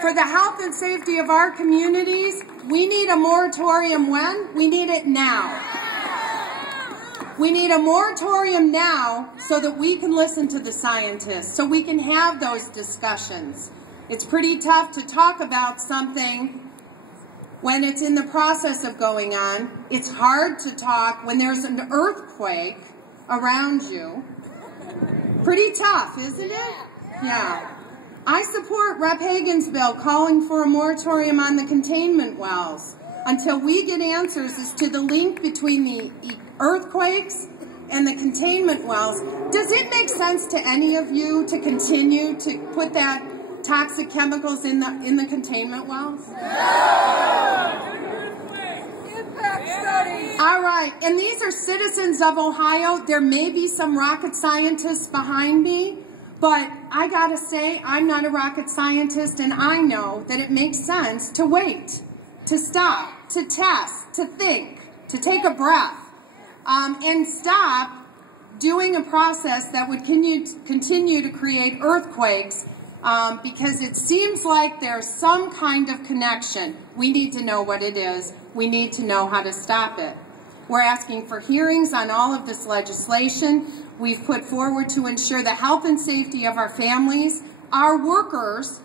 For the health and safety of our communities, we need a moratorium when? We need it now. We need a moratorium now so that we can listen to the scientists, so we can have those discussions. It's pretty tough to talk about something when it's in the process of going on. It's hard to talk when there's an earthquake around you. Pretty tough, isn't it? Yeah. I support Rep. Hagan's bill calling for a moratorium on the containment wells until we get answers as to the link between the earthquakes and the containment wells. Does it make sense to any of you to continue to put that toxic chemicals in the containment wells? All right, and these are citizens of Ohio. There may be some rocket scientists behind me, but I gotta say, I'm not a rocket scientist, and I know that it makes sense to wait, to stop, to test, to think, to take a breath, and stop doing a process that would continue to create earthquakes, because it seems like there's some kind of connection. We need to know what it is. We need to know how to stop it. We're asking for hearings on all of this legislation we've put forward to ensure the health and safety of our families. Our workers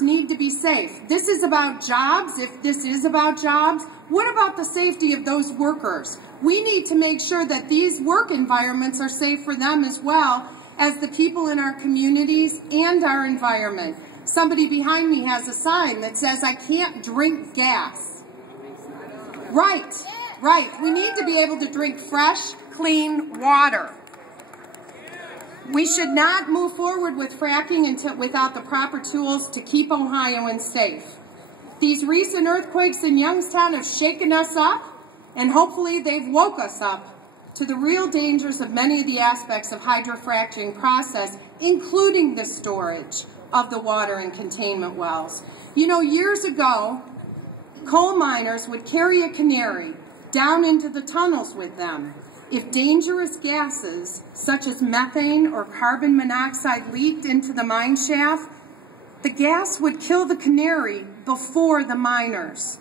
need to be safe. This is about jobs. If this is about jobs, what about the safety of those workers? We need to make sure that these work environments are safe for them as well as the people in our communities and our environment. Somebody behind me has a sign that says, "I can't drink gas." Right, right. We need to be able to drink fresh, clean water. We should not move forward with fracking without the proper tools to keep Ohioans safe. These recent earthquakes in Youngstown have shaken us up, and hopefully they've woke us up to the real dangers of many of the aspects of hydrofracturing process, including the storage of the water in containment wells. You know, years ago, coal miners would carry a canary down into the tunnels with them. If dangerous gases, such as methane or carbon monoxide, leaked into the mine shaft, the gas would kill the canary before the miners.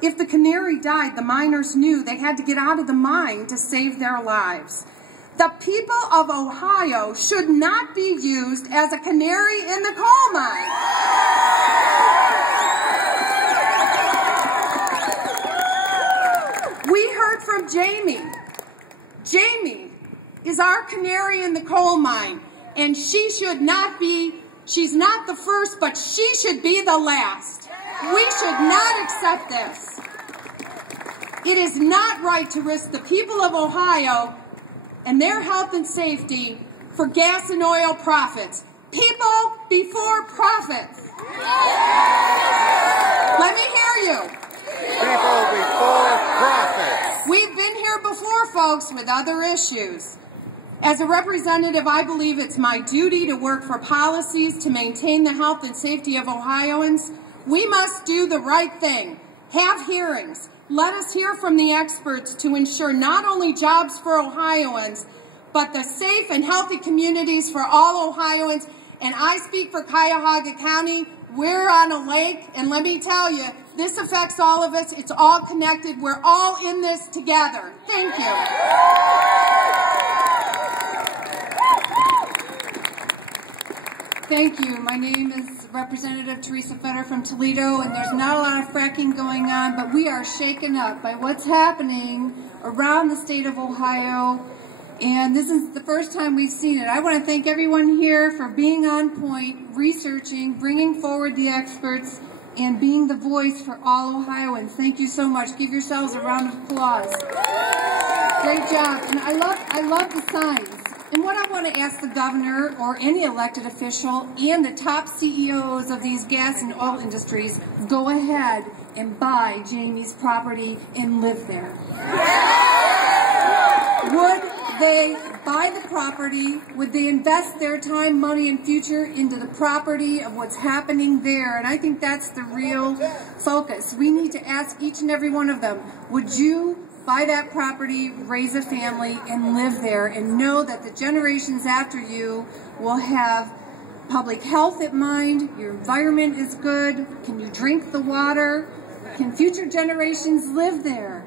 If the canary died, the miners knew they had to get out of the mine to save their lives. The people of Ohio should not be used as a canary in the coal mine. We heard from Jamie. Jamie is our canary in the coal mine, and she should not be, she's not the first, but she should be the last. We should not accept this. It is not right to risk the people of Ohio and their health and safety for gas and oil profits. People before profits. Let me hear you. People before profits. We've been here before, folks, with other issues. As a representative, I believe it's my duty to work for policies to maintain the health and safety of Ohioans. We must do the right thing. Have hearings. Let us hear from the experts to ensure not only jobs for Ohioans, but the safe and healthy communities for all Ohioans. And I speak for Cuyahoga County. We're on a lake, and let me tell you, this affects all of us. It's all connected. We're all in this together. Thank you. Thank you. My name is Representative Teresa Fetter from Toledo, and there's not a lot of fracking going on, but we are shaken up by what's happening around the state of Ohio, and this is the first time we've seen it. I want to thank everyone here for being on point, researching, bringing forward the experts, and being the voice for all Ohioans. Thank you so much. Give yourselves a round of applause. Great job. And I love the signs. And what I want to ask the governor or any elected official and the top CEOs of these gas and oil industries, go ahead and buy Jamie's property and live there. Would they buy the property? Would they invest their time, money, and future into the property of what's happening there? And I think that's the real focus. We need to ask each and every one of them, would you buy that property, raise a family, and live there, and know that the generations after you will have public health at mind, your environment is good, can you drink the water, can future generations live there?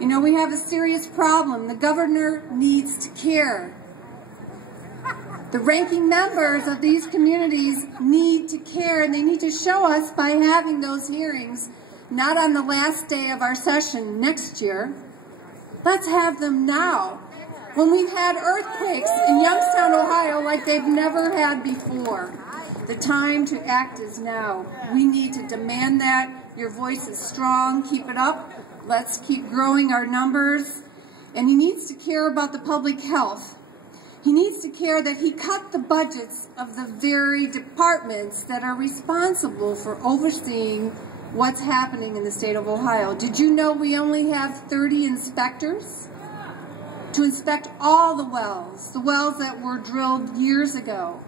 You know, we have a serious problem. The governor needs to care. The ranking members of these communities need to care, and they need to show us by having those hearings, not on the last day of our session next year. Let's have them now, when we've had earthquakes in Youngstown, Ohio, like they've never had before. The time to act is now. We need to demand that. Your voice is strong. Keep it up. Let's keep growing our numbers. And he needs to care about the public health. He needs to care that he cut the budgets of the very departments that are responsible for overseeing what's happening in the state of Ohio. Did you know we only have 30 inspectors to inspect all the wells that were drilled years ago?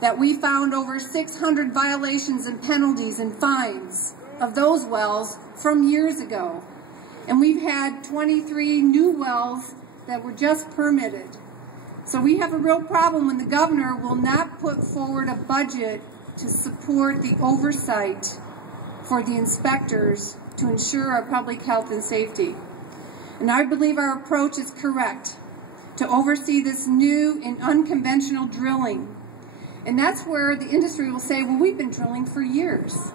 That we found over 600 violations and penalties and fines of those wells from years ago. And we've had 23 new wells that were just permitted. So we have a real problem when the governor will not put forward a budget to support the oversight for the inspectors to ensure our public health and safety. And I believe our approach is correct, to oversee this new and unconventional drilling. And that's where the industry will say, well, we've been drilling for years,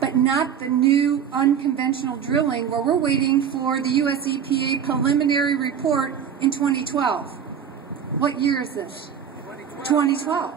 but not the new unconventional drilling where we're waiting for the US EPA preliminary report in 2012. What year is this? 2012.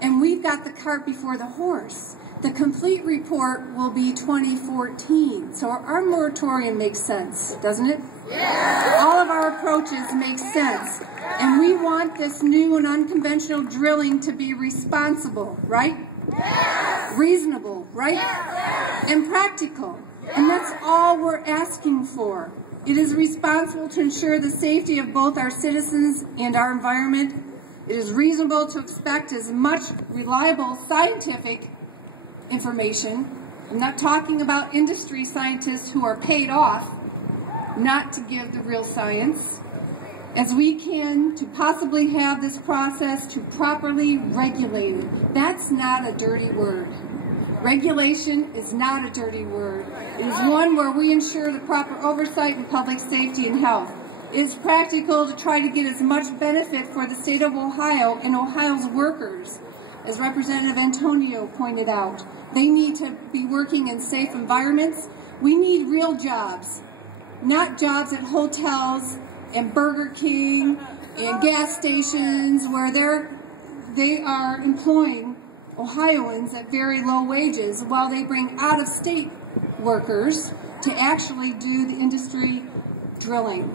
And we've got the cart before the horse. The complete report will be 2014. So our moratorium makes sense, doesn't it? Yeah. All of our approaches make sense. And we want this new and unconventional drilling to be responsible, right? Yeah. Reasonable, right? Yeah. And practical. And that's all we're asking for. It is responsible to ensure the safety of both our citizens and our environment. It is reasonable to expect as much reliable scientific information. I'm not talking about industry scientists who are paid off not to give the real science, as we can to possibly have this process to properly regulate it. That's not a dirty word. Regulation is not a dirty word. It is one where we ensure the proper oversight in public safety and health. It is practical to try to get as much benefit for the state of Ohio and Ohio's workers. As Representative Antonio pointed out, they need to be working in safe environments. We need real jobs, not jobs at hotels and Burger King and gas stations where they are employing Ohioans at very low wages while they bring out-of-state workers to actually do the industry drilling.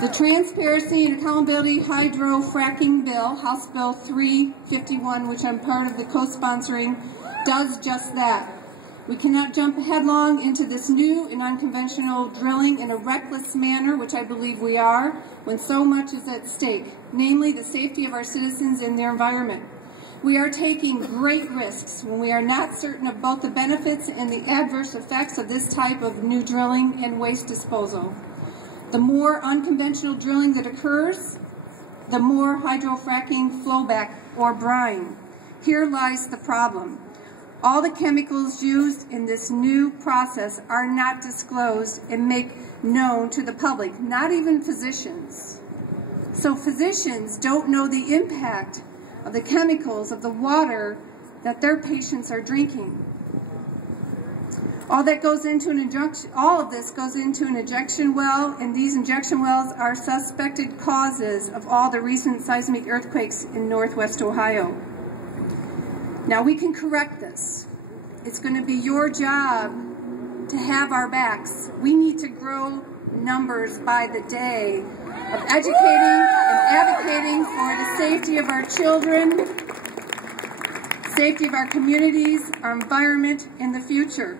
The Transparency and Accountability Hydro Fracking Bill, House Bill 351, which I'm part of the co-sponsoring, does just that. We cannot jump headlong into this new and unconventional drilling in a reckless manner, which I believe we are, when so much is at stake, namely the safety of our citizens and their environment. We are taking great risks when we are not certain of both the benefits and the adverse effects of this type of new drilling and waste disposal. The more unconventional drilling that occurs, the more hydrofracking flowback or brine. Here lies the problem. All the chemicals used in this new process are not disclosed and made known to the public, not even physicians. So physicians don't know the impact of the chemicals of the water that their patients are drinking. All of this goes into an injection well, and these injection wells are suspected causes of all the recent seismic earthquakes in Northwest Ohio. Now we can correct this. It's going to be your job to have our backs. We need to grow numbers by the day of educating and advocating for the safety of our children, safety of our communities, our environment, and the future.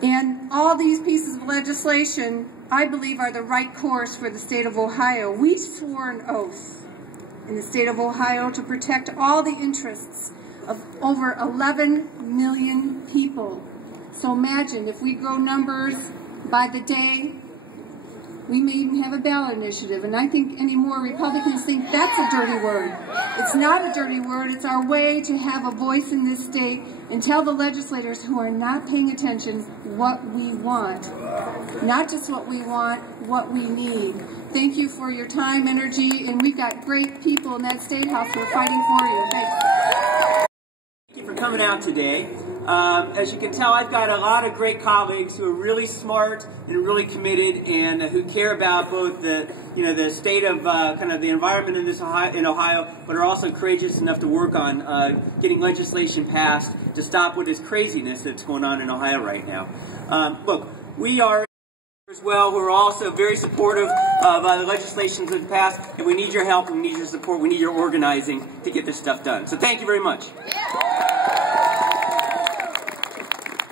And all these pieces of legislation, I believe, are the right course for the state of Ohio. We swore an oath in the state of Ohio to protect all the interests of over 11 million people. So imagine if we grow numbers by the day, we may even have a ballot initiative. And I think any more Republicans think that's a dirty word. It's not a dirty word. It's our way to have a voice in this state and tell the legislators who are not paying attention what we want. Not just what we want, what we need. Thank you for your time, energy, and we've got great people in that State House who are fighting for you. Thanks. Thank you for coming out today. As you can tell, I've got a lot of great colleagues who are really smart and really committed, and who care about both the state of kind of the environment in Ohio, but are also courageous enough to work on getting legislation passed to stop what is craziness that's going on in Ohio right now. Look, we are as well who are also very supportive of the legislations that have passed, and we need your help, we need your support, we need your organizing to get this stuff done. So thank you very much.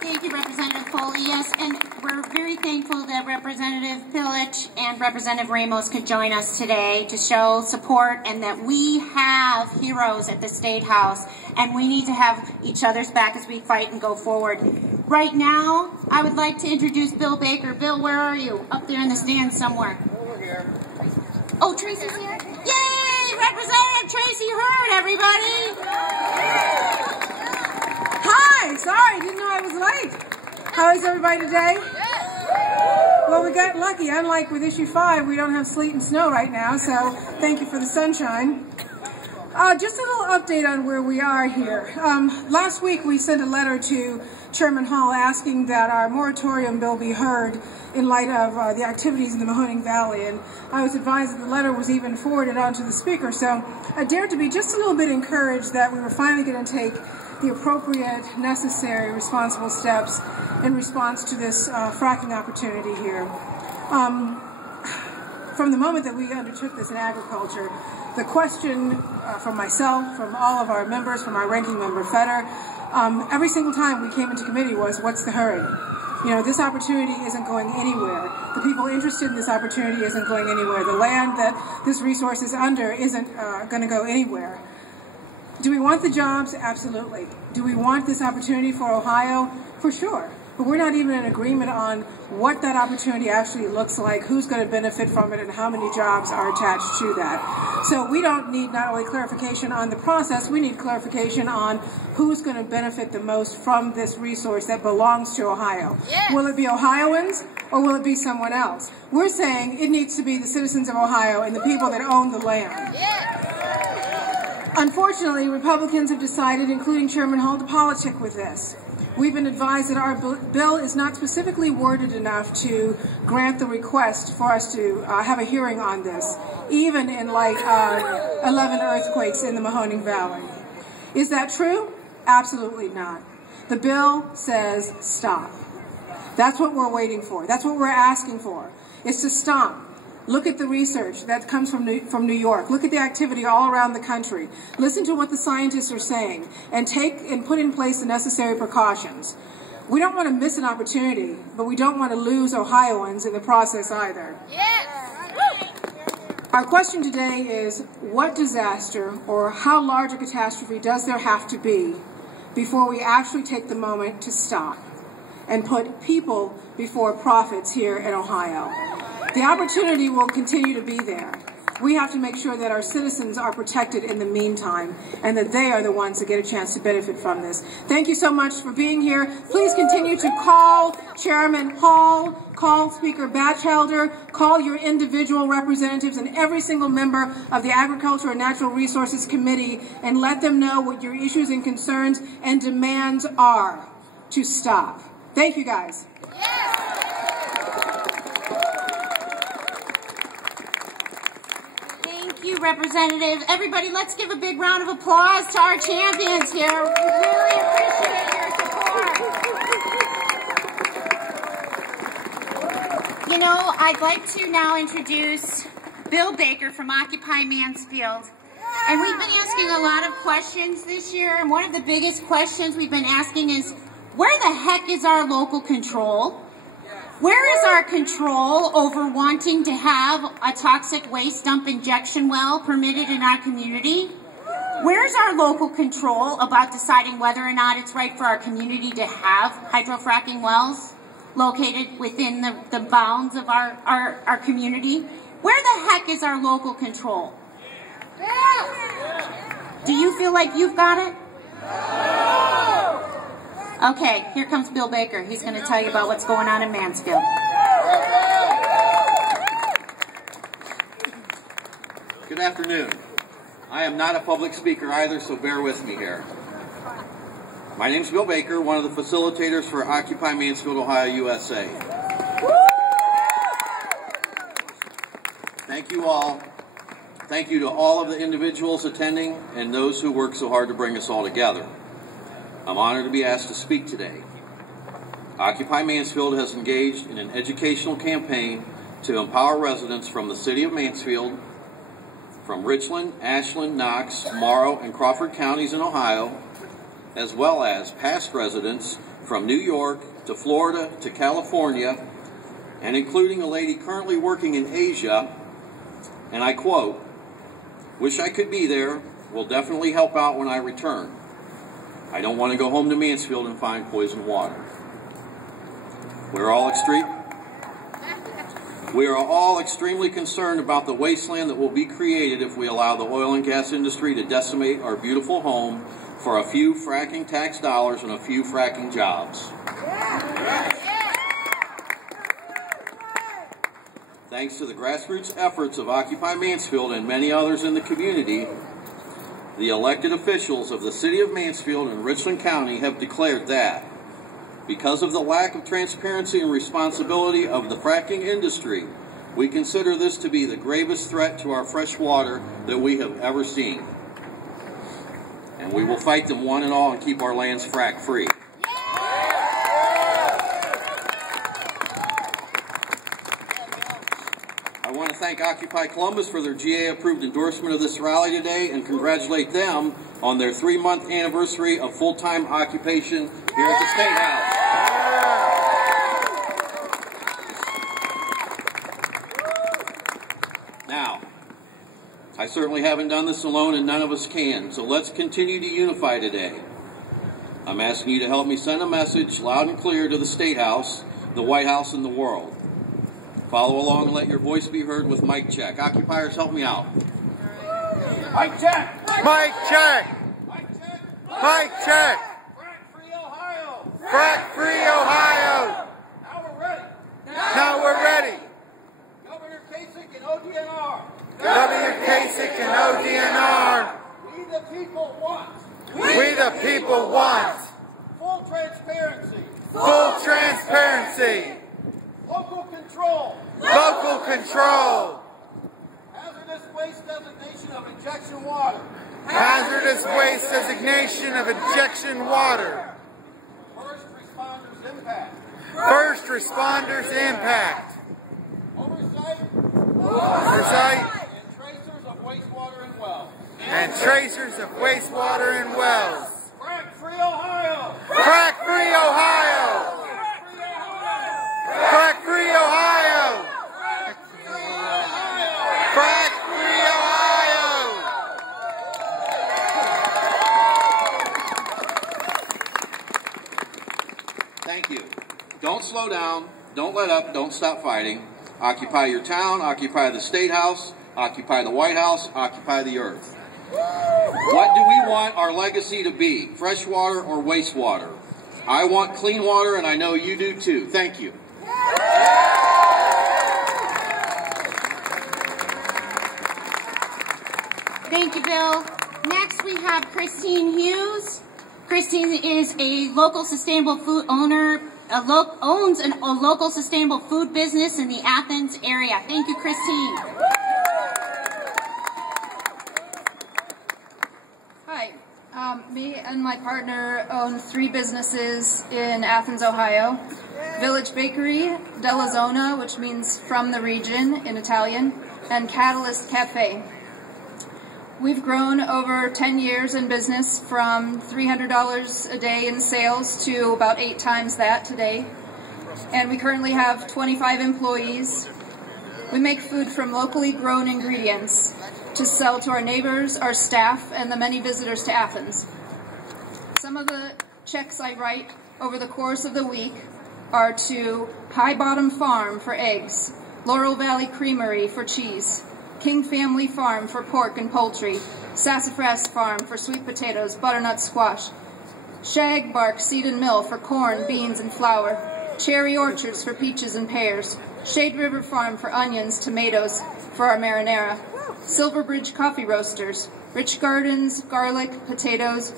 Thank you, Representative Foley. Yes, and we're very thankful that Representative Pilic and Representative Ramos could join us today to show support, and that we have heroes at the State House, and we need to have each other's back as we fight and go forward. Right now, I would like to introduce Bill Baker. Bill, where are you? Up there in the stands somewhere. Over here. Oh, Tracy's here? Yay! Representative Tracy Hurd, everybody! Hi! Sorry, didn't know I was late. How is everybody today? Well, we got lucky. Unlike with issue 5, we don't have sleet and snow right now, so thank you for the sunshine. Just a little update on where we are here. Last week we sent a letter to Chairman Hall asking that our moratorium bill be heard in light of the activities in the Mahoning Valley, and I was advised that the letter was even forwarded on to the Speaker, so I dared to be just a little bit encouraged that we were finally going to take the appropriate, necessary, responsible steps in response to this fracking opportunity here. From the moment that we undertook this in agriculture, the question from myself, from all of our members, from our ranking member Fetter, every single time we came into committee was, what's the hurry? You know, this opportunity isn't going anywhere. The people interested in this opportunity isn't going anywhere. The land that this resource is under isn't going to go anywhere. Do we want the jobs? Absolutely. Do we want this opportunity for Ohio? For sure. But we're not even in agreement on what that opportunity actually looks like, who's going to benefit from it, and how many jobs are attached to that. So we don't need not only clarification on the process, we need clarification on who's going to benefit the most from this resource that belongs to Ohio. Yes. Will it be Ohioans or will it be someone else? We're saying it needs to be the citizens of Ohio and the people that own the land. Yes. Unfortunately, Republicans have decided, including Chairman Hall, to politic with this. We've been advised that our bill is not specifically worded enough to grant the request for us to have a hearing on this, even in light of 11 earthquakes in the Mahoning Valley. Is that true? Absolutely not. The bill says stop. That's what we're waiting for. That's what we're asking for, is to stop. Look at the research that comes from New York. Look at the activity all around the country. Listen to what the scientists are saying and put in place the necessary precautions. We don't want to miss an opportunity, but we don't want to lose Ohioans in the process either. Yes. Our question today is, what disaster or how large a catastrophe does there have to be before we actually take the moment to stop and put people before profits here in Ohio? The opportunity will continue to be there. We have to make sure that our citizens are protected in the meantime and that they are the ones that get a chance to benefit from this. Thank you so much for being here. Please continue to call Chairman Hall, call Speaker Batchelder, call your individual representatives and every single member of the Agriculture and Natural Resources Committee and let them know what your issues and concerns and demands are to stop. Thank you, guys. Thank you, Representative. Everybody, let's give a big round of applause to our champions here. We really appreciate your support. You know, I'd like to now introduce Bill Baker from Occupy Mansfield. And we've been asking a lot of questions this year, and one of the biggest questions we've been asking is, where the heck is our local control? Where is our control over wanting to have a toxic waste dump injection well permitted in our community? Where's our local control about deciding whether or not it's right for our community to have hydrofracking wells located within the bounds of our community? Where the heck is our local control? Do you feel like you've got it? Okay, here comes Bill Baker. He's going to tell you about what's going on in Mansfield. Good afternoon. I am not a public speaker either, so bear with me here. My name's Bill Baker, one of the facilitators for Occupy Mansfield, Ohio, USA. Thank you all. Thank you to all of the individuals attending and those who work so hard to bring us all together. I'm honored to be asked to speak today. Occupy Mansfield has engaged in an educational campaign to empower residents from the city of Mansfield, from Richland, Ashland, Knox, Morrow, and Crawford counties in Ohio, as well as past residents from New York to Florida to California, and including a lady currently working in Asia, and I quote, "Wish I could be there, will definitely help out when I return. I don't want to go home to Mansfield and find poisoned water." We are all extremely concerned about the wasteland that will be created if we allow the oil and gas industry to decimate our beautiful home for a few fracking tax dollars and a few fracking jobs. Thanks to the grassroots efforts of Occupy Mansfield and many others in the community, the elected officials of the City of Mansfield and Richland County have declared that, because of the lack of transparency and responsibility of the fracking industry, we consider this to be the gravest threat to our fresh water that we have ever seen. And we will fight them one and all and keep our lands frack free. I want to thank Occupy Columbus for their GA-approved endorsement of this rally today and congratulate them on their 3-month anniversary of full-time occupation here at the State House. Now, I certainly haven't done this alone, and none of us can, so let's continue to unify today. I'm asking you to help me send a message loud and clear to the State House, the White House, and the world. Follow along and let your voice be heard with mic check. Occupiers, help me out. Mic check! Mic check! Mic check! Frack free Ohio! Frack free Ohio! Now we're ready! Now we're ready! Governor Kasich and ODNR! Governor Kasich and ODNR! We the people want! We the people want! Full transparency! Full transparency! Local control! Local control! Hazardous waste designation of injection water! Hazardous waste designation of injection water! First responders impact! First responders impact! Oversight! Oversight! And tracers of wastewater and wells! And tracers of wastewater and wells! Frack free Ohio! Frack free Ohio! Frack free Ohio! Frack free Ohio! Thank you. Don't slow down, don't let up, don't stop fighting. Occupy your town, occupy the State House, occupy the White House, occupy the earth. What do we want our legacy to be? Fresh water or wastewater? I want clean water, and I know you do too. Thank you. Thank you, Bill. Next, we have Christine Hughes. Christine is a local sustainable food owner, owns a local sustainable food business in the Athens area. Thank you, Christine. Hi. Me and my partner own 3 businesses in Athens, Ohio. Village Bakery, Della Zona, which means from the region in Italian, and Catalyst Cafe. We've grown over 10 years in business from $300 a day in sales to about 8 times that today. And we currently have 25 employees. We make food from locally grown ingredients to sell to our neighbors, our staff, and the many visitors to Athens. Some of the checks I write over the course of the week are to High Bottom Farm for eggs, Laurel Valley Creamery for cheese, King Family Farm for pork and poultry, Sassafras Farm for sweet potatoes, butternut squash, Shag Bark Seed and Mill for corn, beans, and flour, Cherry Orchards for peaches and pears, Shade River Farm for onions, tomatoes for our marinara, Silver Bridge Coffee Roasters, Rich Gardens, garlic, potatoes,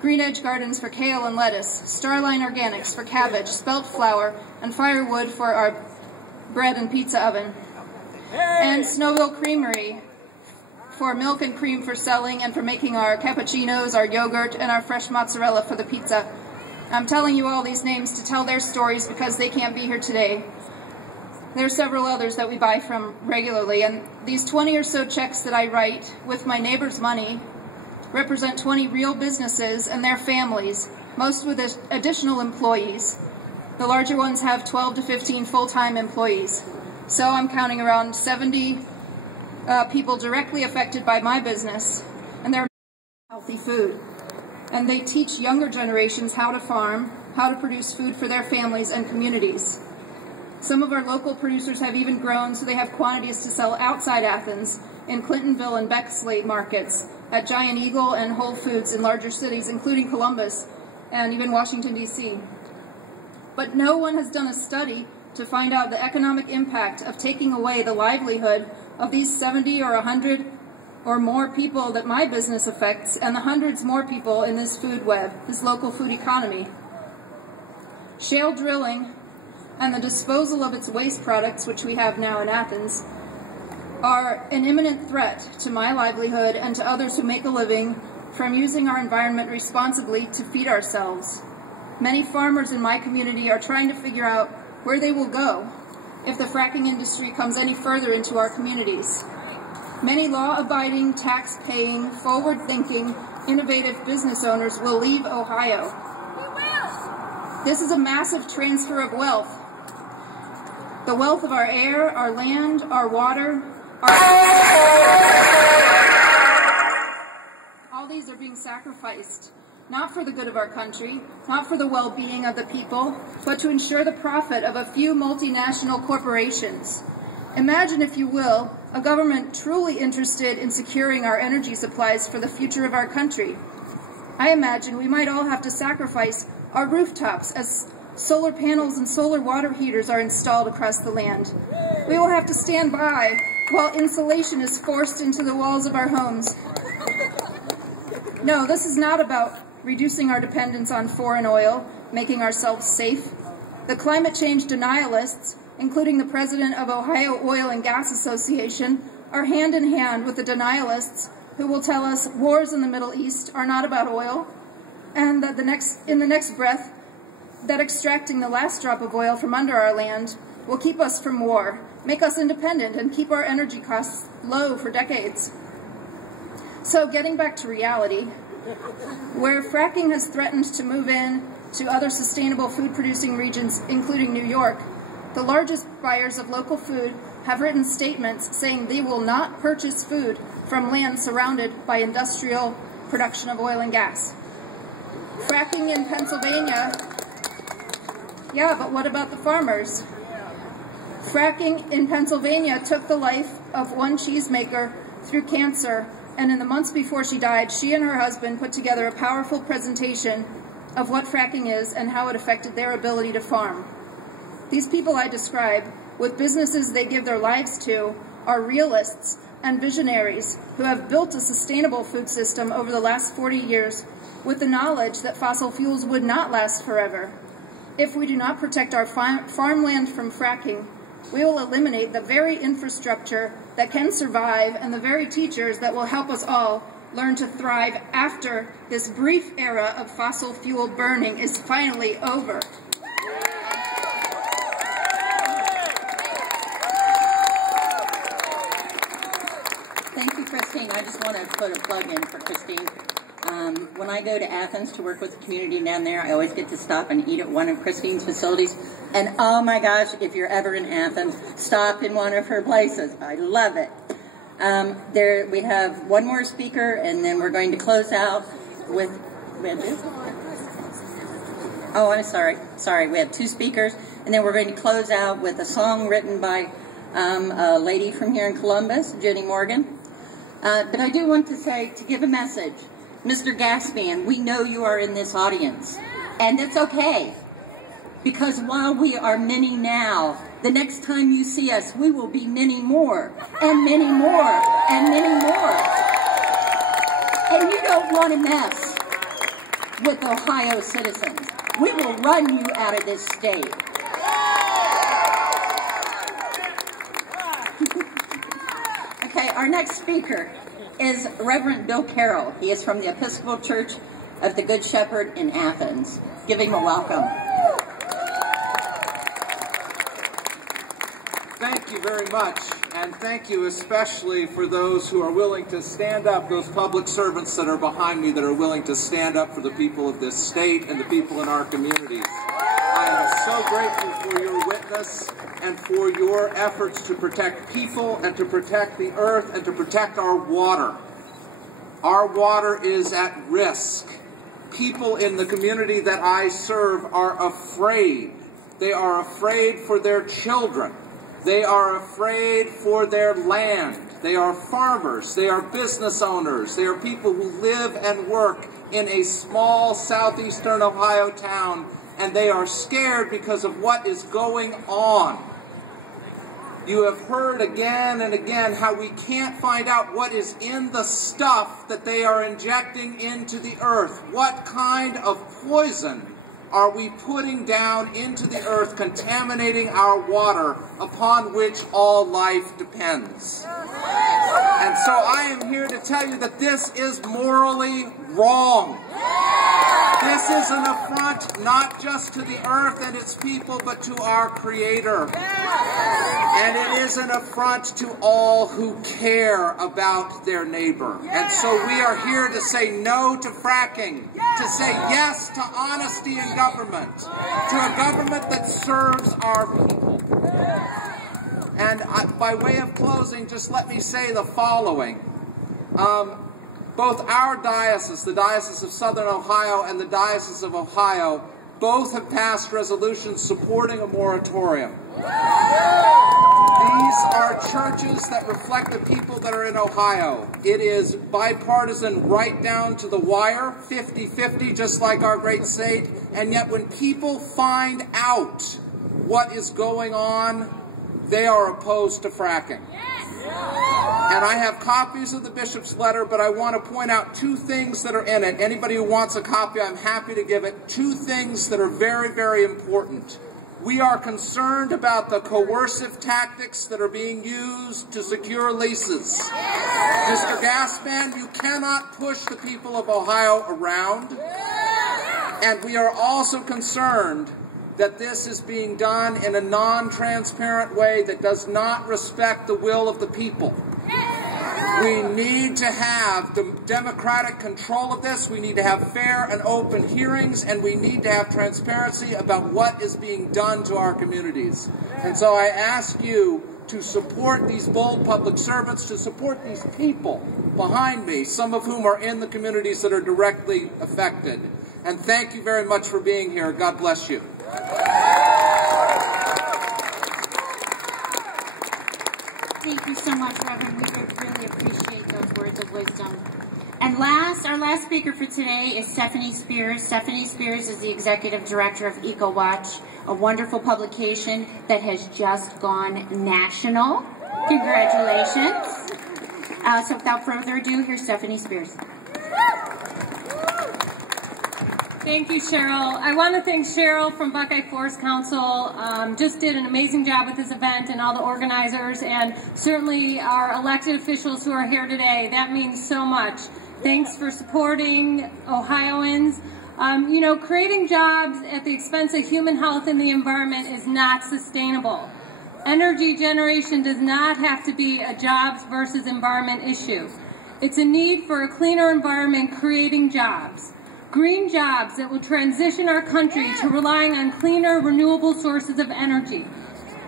Green Edge Gardens for kale and lettuce, Starline Organics for cabbage, spelt flour, and firewood for our bread and pizza oven. And Snowville Creamery for milk and cream for selling and for making our cappuccinos, our yogurt, and our fresh mozzarella for the pizza. I'm telling you all these names to tell their stories because they can't be here today. There are several others that we buy from regularly, and these 20 or so checks that I write with my neighbor's money represent 20 real businesses and their families, most with additional employees. The larger ones have 12 to 15 full-time employees. So I'm counting around 70 people directly affected by my business, and they're healthy food. And they teach younger generations how to farm, how to produce food for their families and communities. Some of our local producers have even grown so they have quantities to sell outside Athens, in Clintonville and Bexley markets, at Giant Eagle and Whole Foods in larger cities, including Columbus and even Washington, D.C. But no one has done a study to find out the economic impact of taking away the livelihood of these 70 or 100 or more people that my business affects, and the hundreds more people in this food web, this local food economy. Shale drilling and the disposal of its waste products, which we have now in Athens, are an imminent threat to my livelihood and to others who make a living from using our environment responsibly to feed ourselves. Many farmers in my community are trying to figure out where they will go if the fracking industry comes any further into our communities. Many law-abiding, tax-paying, forward-thinking, innovative business owners will leave Ohio. This is a massive transfer of wealth. The wealth of our air, our land, our water, all these are being sacrificed, not for the good of our country, not for the well-being of the people, but to ensure the profit of a few multinational corporations. Imagine, if you will, a government truly interested in securing our energy supplies for the future of our country. I imagine we might all have to sacrifice our rooftops as solar panels and solar water heaters are installed across the land. We will have to stand by while insulation is forced into the walls of our homes. No, this is not about reducing our dependence on foreign oil, making ourselves safe. The climate change denialists, including the president of Ohio Oil and Gas Association, are hand in hand with the denialists who will tell us wars in the Middle East are not about oil, and that in the next breath, that extracting the last drop of oil from under our land will keep us from war, make us independent, and keep our energy costs low for decades. So getting back to reality, where fracking has threatened to move in to other sustainable food-producing regions, including New York, the largest buyers of local food have written statements saying they will not purchase food from land surrounded by industrial production of oil and gas. Fracking in Pennsylvania, yeah, but what about the farmers? Fracking in Pennsylvania took the life of one cheesemaker through cancer, and in the months before she died, she and her husband put together a powerful presentation of what fracking is and how it affected their ability to farm. These people I describe, with businesses they give their lives to, are realists and visionaries who have built a sustainable food system over the last 40 years with the knowledge that fossil fuels would not last forever. If we do not protect our farmland from fracking, we will eliminate the very infrastructure that can survive and the very teachers that will help us all learn to thrive after this brief era of fossil fuel burning is finally over. Thank you, Christine. I just want to put a plug in for Christine. When I go to Athens to work with the community down there, I always get to stop and eat at one of Christine's facilities. And oh my gosh, if you're ever in Athens, stop in one of her places. I love it. We have one more speaker, and then we're going to close out with... Oh, I'm sorry. Sorry, we have two speakers, and then we're going to close out with a song written by a lady from here in Columbus, Jenny Morgan. But I do want to say, to give a message, Mr. Gasman, we know you are in this audience, and it's okay, because while we are many now, the next time you see us, we will be many more, and many more, and many more. And you don't want to mess with Ohio citizens. We will run you out of this state. Okay, our next speaker is Reverend Bill Carroll. He is from the Episcopal Church of the Good Shepherd in Athens. Give him a welcome. Thank you very much, and thank you especially for those who are willing to stand up, those public servants that are behind me that are willing to stand up for the people of this state and the people in our communities. I am so grateful for your witness and for your efforts to protect people and to protect the earth and to protect our water. Our water is at risk. People in the community that I serve are afraid. They are afraid for their children. They are afraid for their land. They are farmers. They are business owners. They are people who live and work in a small southeastern Ohio town, and they are scared because of what is going on. You have heard again and again how we can't find out what is in the stuff that they are injecting into the earth. What kind of poison are we putting down into the earth, contaminating our water upon which all life depends? And so I am here to tell you that this is morally wrong. This is an affront not just to the earth and its people, but to our Creator. And it is an affront to all who care about their neighbor. And so we are here to say no to fracking, to say yes to honesty in government, to a government that serves our people. And by way of closing, just let me say the following. Both our diocese, the Diocese of Southern Ohio and the Diocese of Ohio, both have passed resolutions supporting a moratorium. These are churches that reflect the people that are in Ohio. It is bipartisan right down to the wire, 50-50, just like our great state. And yet when people find out what is going on, they are opposed to fracking. And I have copies of the bishop's letter, but I want to point out two things that are in it. Anybody who wants a copy, I'm happy to give it. Two things that are very, very important. We are concerned about the coercive tactics that are being used to secure leases. Mr. Gassman, you cannot push the people of Ohio around. And we are also concerned that this is being done in a non-transparent way that does not respect the will of the people. We need to have the democratic control of this. We need to have fair and open hearings, and we need to have transparency about what is being done to our communities. And so I ask you to support these bold public servants, to support these people behind me, some of whom are in the communities that are directly affected. And thank you very much for being here. God bless you. Thank you so much, Reverend. We would really appreciate those words of wisdom. And our last speaker for today is Stephanie Spears. Stephanie Spears is the Executive Director of EcoWatch, a wonderful publication that has just gone national. Congratulations. So without further ado, here's Stephanie Spears. Thank you, Cheryl. I want to thank Cheryl from Buckeye Forest Council. Just did an amazing job with this event, and all the organizers, and certainly our elected officials who are here today. That means so much. Thanks for supporting Ohioans. You know, creating jobs at the expense of human health and the environment is not sustainable. Energy generation does not have to be a jobs versus environment issue. It's a need for a cleaner environment creating jobs. Green jobs that will transition our country to relying on cleaner, renewable sources of energy.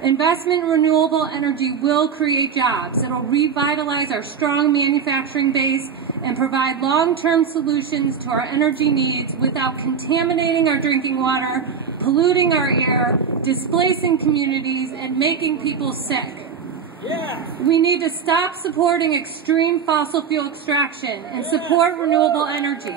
Investment in renewable energy will create jobs. It will revitalize our strong manufacturing base and provide long-term solutions to our energy needs without contaminating our drinking water, polluting our air, displacing communities, and making people sick. We need to stop supporting extreme fossil fuel extraction and support renewable energy.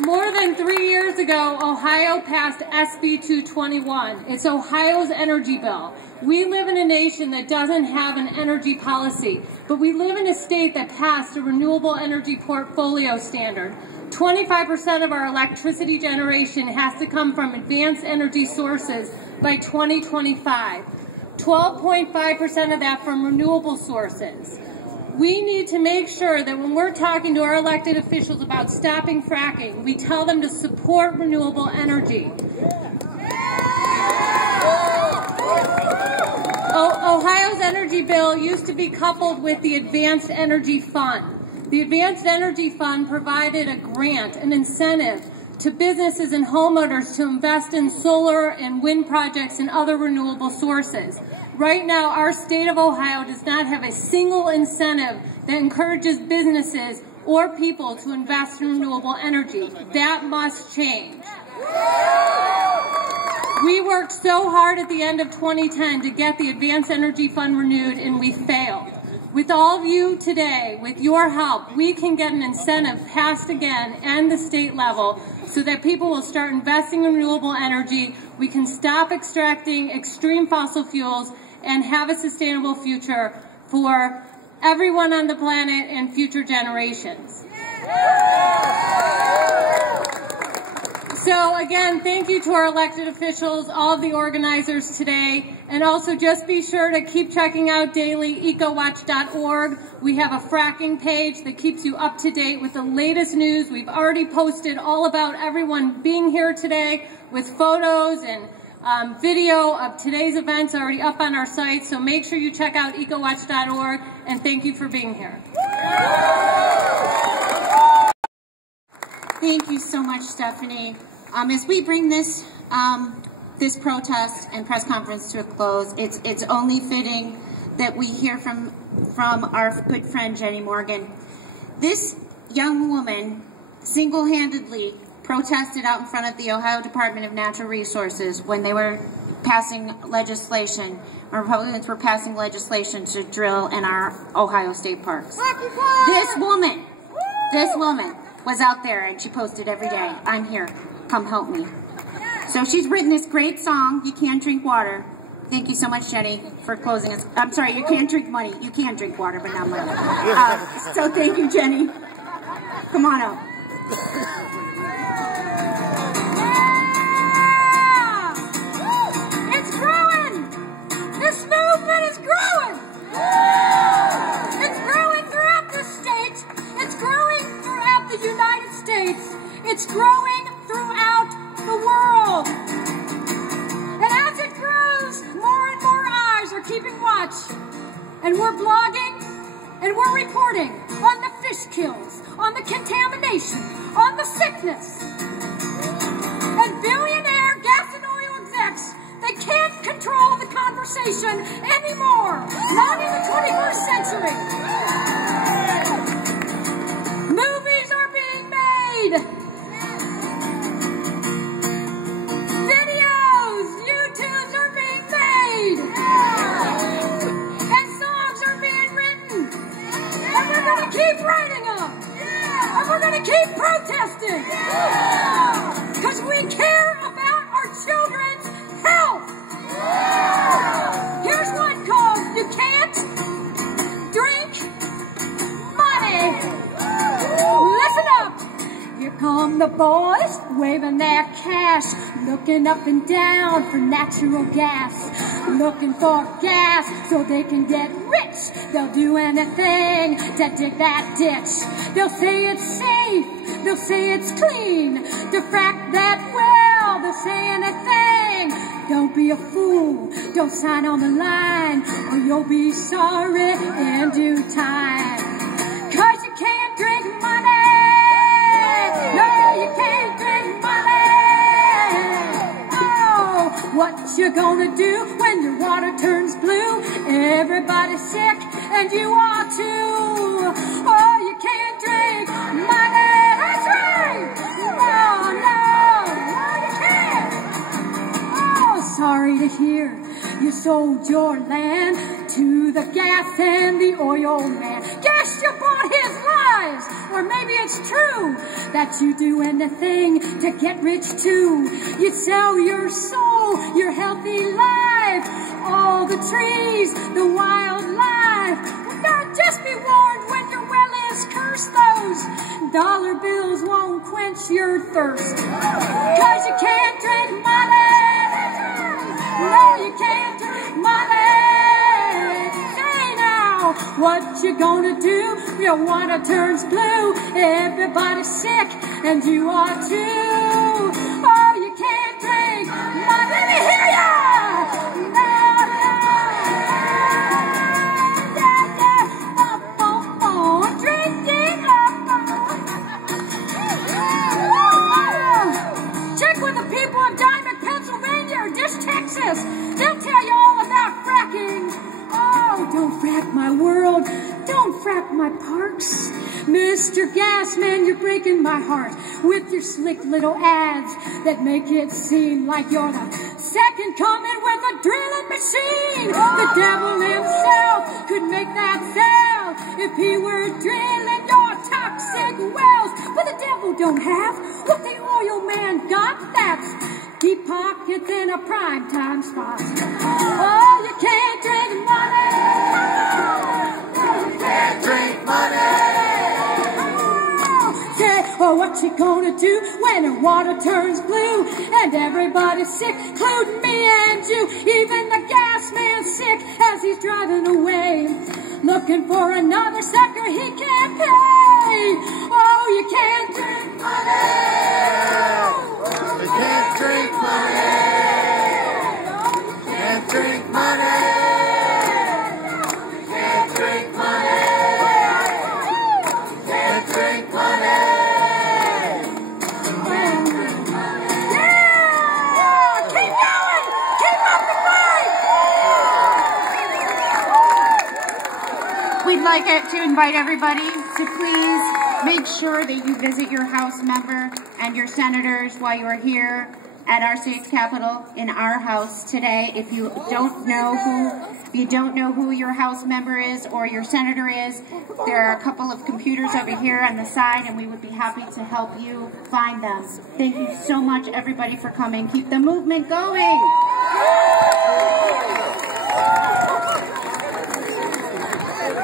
More than 3 years ago, Ohio passed SB 221. It's Ohio's energy bill. We live in a nation that doesn't have an energy policy, but we live in a state that passed a renewable energy portfolio standard. 25% of our electricity generation has to come from advanced energy sources by 2025. 12.5% of that from renewable sources. We need to make sure that when we're talking to our elected officials about stopping fracking, we tell them to support renewable energy. Ohio's energy bill used to be coupled with the Advanced Energy Fund. The Advanced Energy Fund provided a grant, an incentive to businesses and homeowners to invest in solar and wind projects and other renewable sources. Right now, our state of Ohio does not have a single incentive that encourages businesses or people to invest in renewable energy. That must change. We worked so hard at the end of 2010 to get the Advanced Energy Fund renewed, and we failed. With all of you today, with your help, we can get an incentive passed again and the state level so that people will start investing in renewable energy. We can stop extracting extreme fossil fuels and have a sustainable future for everyone on the planet and future generations. So again, thank you to our elected officials, all of the organizers today, and also just be sure to keep checking out daily ecowatch.org. We have a fracking page that keeps you up to date with the latest news. We've already posted all about everyone being here today with photos and video of today's events already up on our site, so make sure you check out ecowatch.org, and thank you for being here. Thank you so much, Stephanie. As we bring this this protest and press conference to a close, it's only fitting that we hear from our good friend Jenny Morgan. This young woman single-handedly protested out in front of the Ohio Department of Natural Resources when they were passing legislation, or Republicans were passing legislation to drill in our Ohio state parks. This woman was out there and she posted every day, "I'm here, come help me." So she's written this great song, "You Can't Drink Water." Thank you so much, Jenny, for closing us. I'm sorry, you can't drink money. You can drink water, but not money. So thank you, Jenny. Come on up. It's growing! This movement is growing! It's growing throughout the state. It's growing throughout the United States. It's growing throughout the world. And as it grows, more and more eyes are keeping watch. And we're blogging and we're reporting on the fish kills, on the contamination, on the sickness. And billionaire gas and oil execs, they can't control the conversation anymore. Not in the 21st century. Movies are being made. Videos, YouTubes are being made. And songs are being written. And we're going to keep writing them. And we're going to keep protesting. Because we care about our children's health. Here's one called "You Can't Drink Money." Listen up. Here come the boys waving their cash, looking up and down for natural gas, looking for gas so they can get rich. They'll do anything to dig that ditch. They'll say it's safe, they'll say it's clean to frack that well. They'll say anything. Don't be a fool, don't sign on the line, or you'll be sorry in due time. 'Cause you can't drink money. No, you can't drink money. Oh, what you gonna do when your water turns blue? Everybody's sick, and you are too. Oh, you can't drink money. That's right. No, you can't. Oh, sorry to hear you sold your land to the gas and the oil man. Guess you bought his lies. Or maybe it's true that you do anything to get rich too. You sell your soul, your healthy life, all the trees, the wildlife. Now just be warned, when your well is cursed, those dollar bills won't quench your thirst. 'Cause you can't drink money. No, you can't drink money. Say now, what you gonna do? Your water turns blue. Everybody's sick, and you are too. Oh, you can't drink money. Let me hear ya! No, drinking check with the people of Diamond, Pennsylvania, or Dish, Texas. They'll tell you all about fracking. Oh, don't frack my world. Don't frack my parks. Mr. Gasman, you're breaking my heart with your slick little ads that make it seem like you're the second coming with a drilling machine. The devil himself could make that sound if he were drilling your toxic wells. But the devil don't have what the oil man got. That's deep pockets in a prime time spot. Oh, you can't drink money. You can't drink money. Oh, Oh, what you gonna do when the water turns blue and everybody's sick, including me and you? Even the gas man's sick as he's driving away, looking for another sucker he can't pay. Oh, you can't drink money. You can't drink money. You can't drink money. You can't drink money. You can't drink money. Yeah! Keep going! Keep up the fight! We'd like to invite everybody to please make sure that you visit your House member and your senators while you are here at our state's capitol in our House today. If you don't know who your House member is or your senator is, there are a couple of computers over here on the side, and we would be happy to help you find them. Thank you so much, everybody, for coming. Keep the movement going.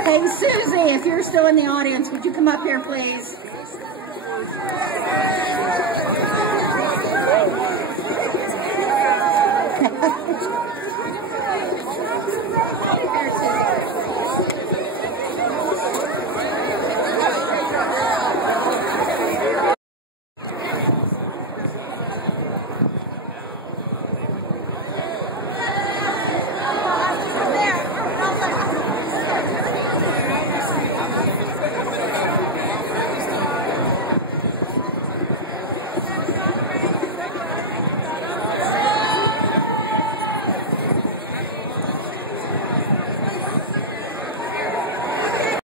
Hey, Susie, if you're still in the audience, would you come up here, please?